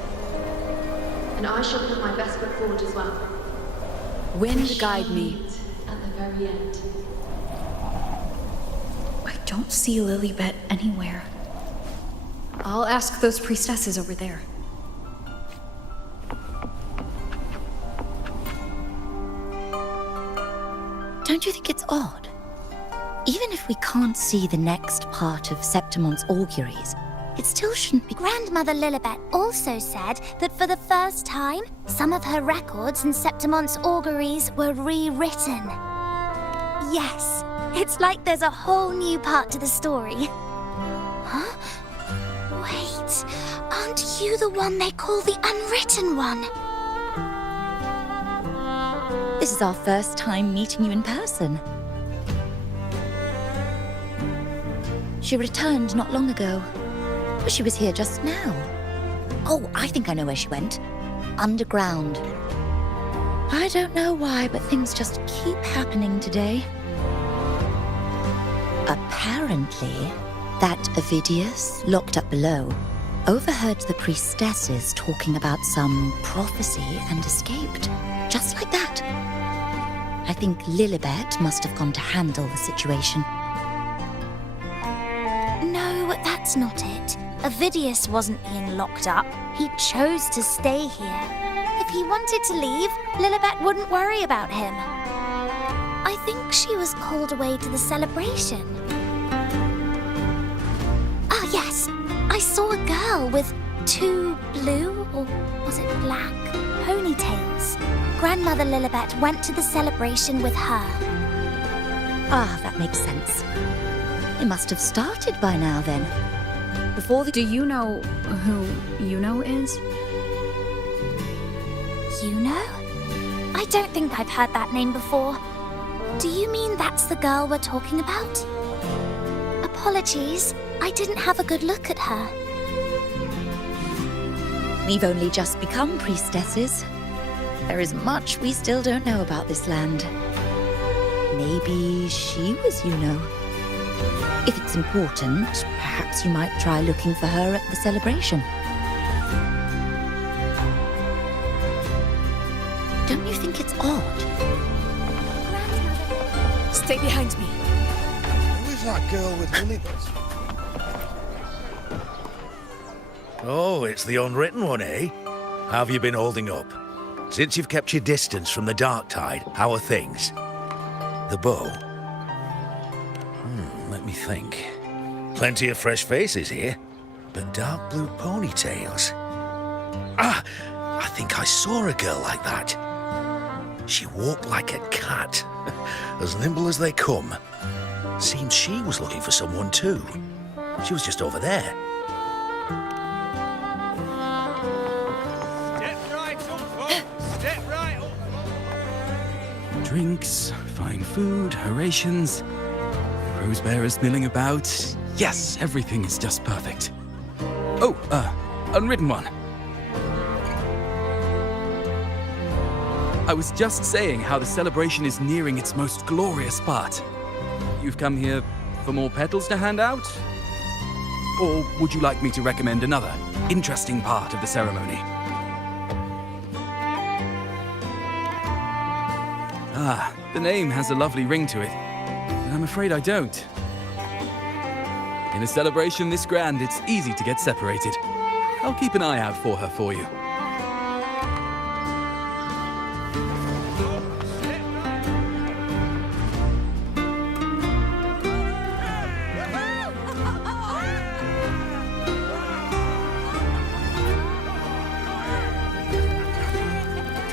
And I shall put my best foot forward as well. Wind guide me. At the very end. I don't see Lilibet anywhere. I'll ask those priestesses over there. Don't you think it's odd? Even if we can't see the next part of Septimon's auguries, it still shouldn't be... Grandmother Lilibet also said that for the first time, some of her records in Septimon's auguries were rewritten. Yes, It's like there's a whole new part to the story. Huh? Wait, aren't you the one they call the Unwritten One? This is our first time meeting you in person. She returned not long ago. But she was here just now. Oh, I think I know where she went. Underground. I don't know why, but things just keep happening today. Apparently, that Ovidius, locked up below, overheard the priestesses talking about some prophecy and escaped. Just like that. I think Lilibet must have gone to handle the situation. No, that's not it. Ovidius wasn't being locked up. He chose to stay here. If he wanted to leave, Lilibet wouldn't worry about him. I think she was called away to the celebration. Ah, yes. I saw a girl with 2 blue, or was it black, ponytails. Grandmother Lilibet went to the celebration with her. Ah, that makes sense. It must have started by now then. Before the... Do you know who Iuno is? Iuno? I don't think I've heard that name before. Do you mean that's the girl we're talking about? Apologies, I didn't have a good look at her. We've only just become priestesses. There is much we still don't know about this land. Maybe she was Iuno. If it's important, perhaps you might try looking for her at the celebration. Don't you think it's odd? Stay behind me. Who is that girl with Lilibet? Oh, it's the Unwritten One, eh? How have you been holding up? Since you've kept your distance from the Dark Tide, how are things? The bow? Let me think. Plenty of fresh faces here, but dark blue ponytails. Ah, I think I saw a girl like that. She walked like a cat, as nimble as they come. Seems she was looking for someone too. She was just over there. Step right up, folks. Step right up. Drinks, fine food, orations, rose bearers milling about. Yes, everything is just perfect. Oh, Unwritten One. I was just saying how the celebration is nearing its most glorious part. You've come here for more petals to hand out? Or would you like me to recommend another interesting part of the ceremony? Ah, the name has a lovely ring to it, but I'm afraid I don't. In a celebration this grand, it's easy to get separated. I'll keep an eye out for her for you.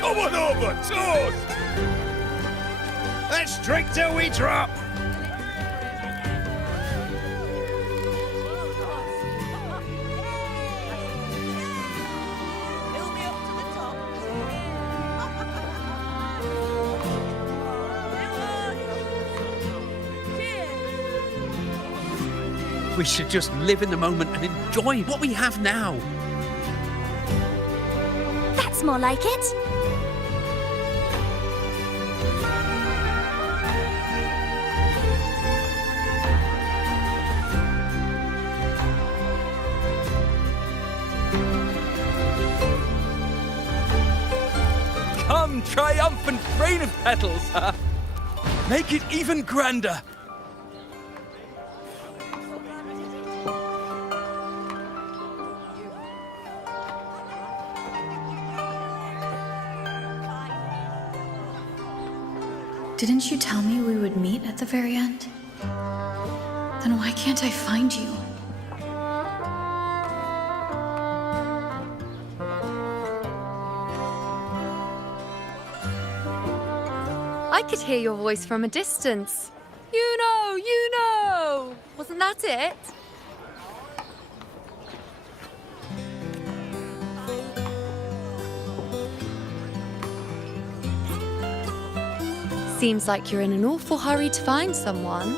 Come on over, toast! Let's drink till we drop! We should just live in the moment and enjoy what we have now. That's more like it. Come, triumphant rain of petals! Make it even grander! Didn't you tell me we would meet at the very end? Then why can't I find you? I could hear your voice from a distance. Iuno! Iuno! Wasn't that it? Seems like you're in an awful hurry to find someone.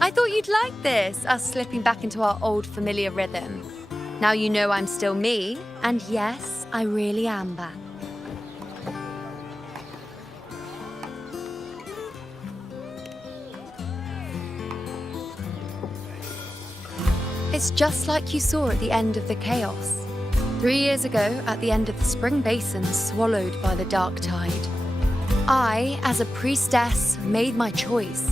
I thought you'd like this, us slipping back into our old familiar rhythm. Now you know I'm still me, and yes, I really am back. It's just like you saw at the end of the chaos. 3 years ago, at the end of the spring basin swallowed by the dark tide. I, as a priestess, made my choice.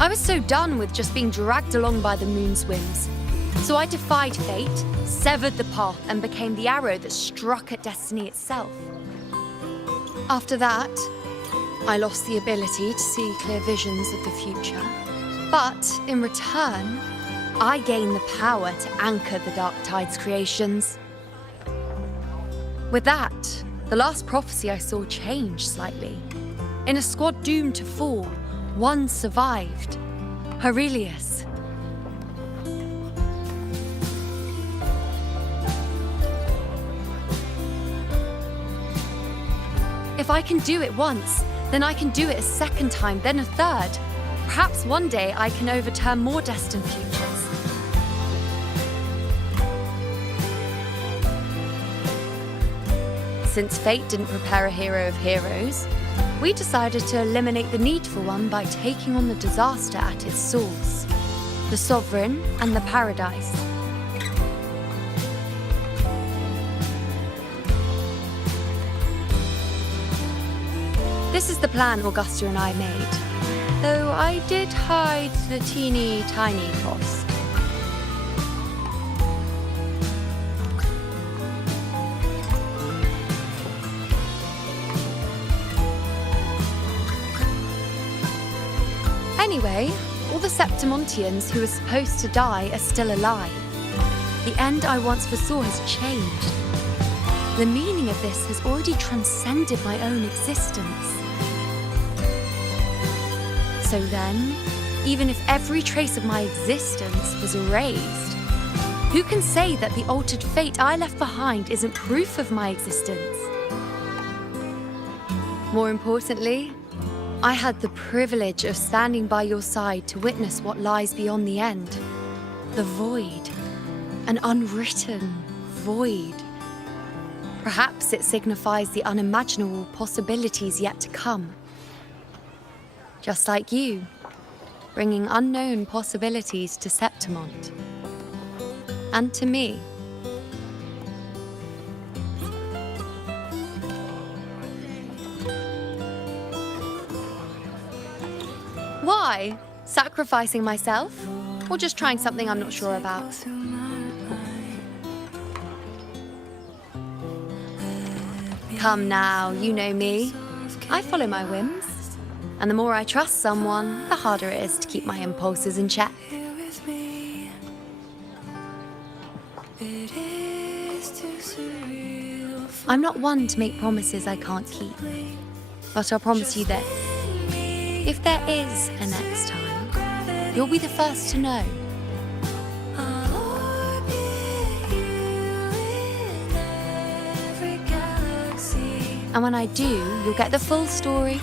I was so done with just being dragged along by the moon's whims. So I defied fate, severed the path, and became the arrow that struck at destiny itself. After that, I lost the ability to see clear visions of the future. But in return, I gained the power to anchor the Dark Tide's creations. With that, the last prophecy I saw changed slightly. In a squad doomed to fall, one survived. Aurelius. If I can do it once, then I can do it a second time, then a third. Perhaps one day I can overturn more destined futures. Since fate didn't prepare a hero of heroes, we decided to eliminate the need for one by taking on the disaster at its source, the Sovereign and the Paradise. This is the plan Augusta and I made, though I did hide the teeny tiny cost. Anyway, all the Septimontians who were supposed to die are still alive. The end I once foresaw has changed. The meaning of this has already transcended my own existence. So then, even if every trace of my existence was erased, who can say that the altered fate I left behind isn't proof of my existence? More importantly, I had the privilege of standing by your side to witness what lies beyond the end. The void. An unwritten void. Perhaps it signifies the unimaginable possibilities yet to come. Just like you, bringing unknown possibilities to Septimont. And to me. Why? Sacrificing myself? Or just trying something I'm not sure about? Come now, you know me. I follow my whims. And the more I trust someone, the harder it is to keep my impulses in check. I'm not one to make promises I can't keep. But I'll promise you this. If there is a next time, you'll be the first to know. And when I do, you'll get the full story,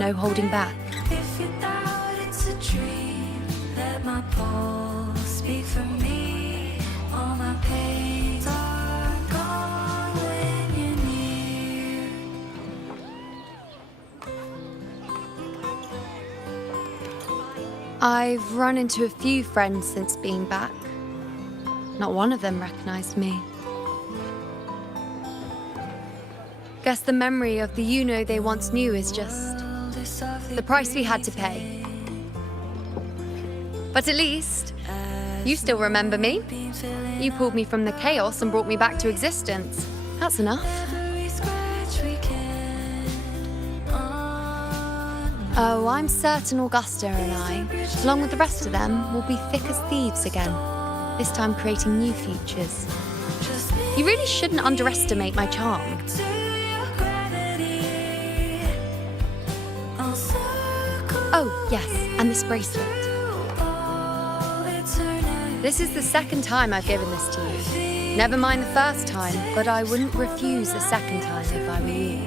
no holding back. If you doubt it's a dream, let my pulse speak for me. All my pains are gone when you're near. I've run into a few friends since being back. Not one of them recognized me. Guess the memory of the Iuno they once knew is just the price we had to pay. But at least, you still remember me. You pulled me from the chaos and brought me back to existence. That's enough. Every scratch Oh, I'm certain Augusta and I, along with the rest of them, will be thick as thieves again, this time creating new futures. You really shouldn't underestimate my charm. Oh, yes, and this bracelet. This is the second time I've given this to you. Never mind the first time, but I wouldn't refuse a second time if I were you.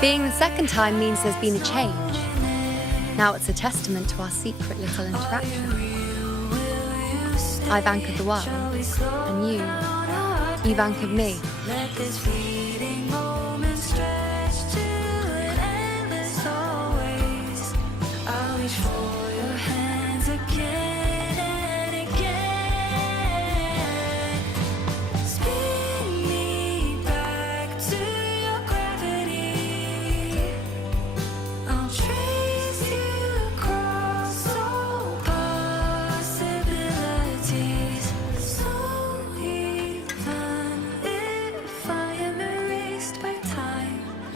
Being the second time means there's been a change. Now it's a testament to our secret little interaction. I've anchored the world, and you've anchored me.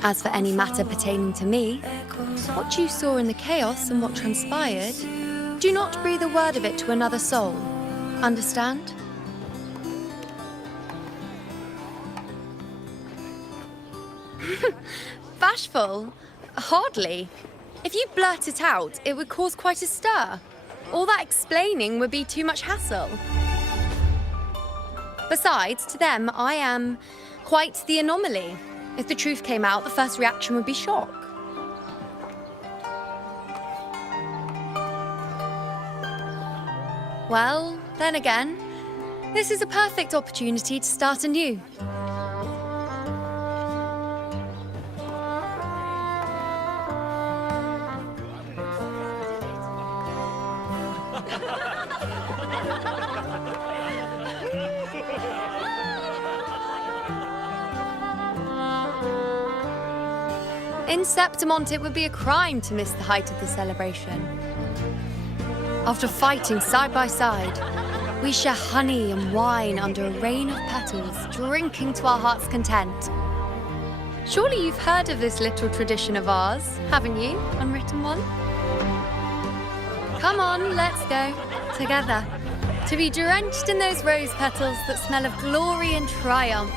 As for any matter pertaining to me, what you saw in the chaos and what transpired, do not breathe a word of it to another soul. Understand? Bashful? Hardly. If you blurt it out, it would cause quite a stir. All that explaining would be too much hassle. Besides, to them, I am quite the anomaly. If the truth came out, the first reaction would be shock. Well, then again, this is a perfect opportunity to start anew. In Septimont, it would be a crime to miss the height of the celebration. After fighting side by side, we share honey and wine under a rain of petals, drinking to our heart's content. Surely you've heard of this little tradition of ours, haven't you, unwritten one? Come on, let's go, together, to be drenched in those rose petals that smell of glory and triumph.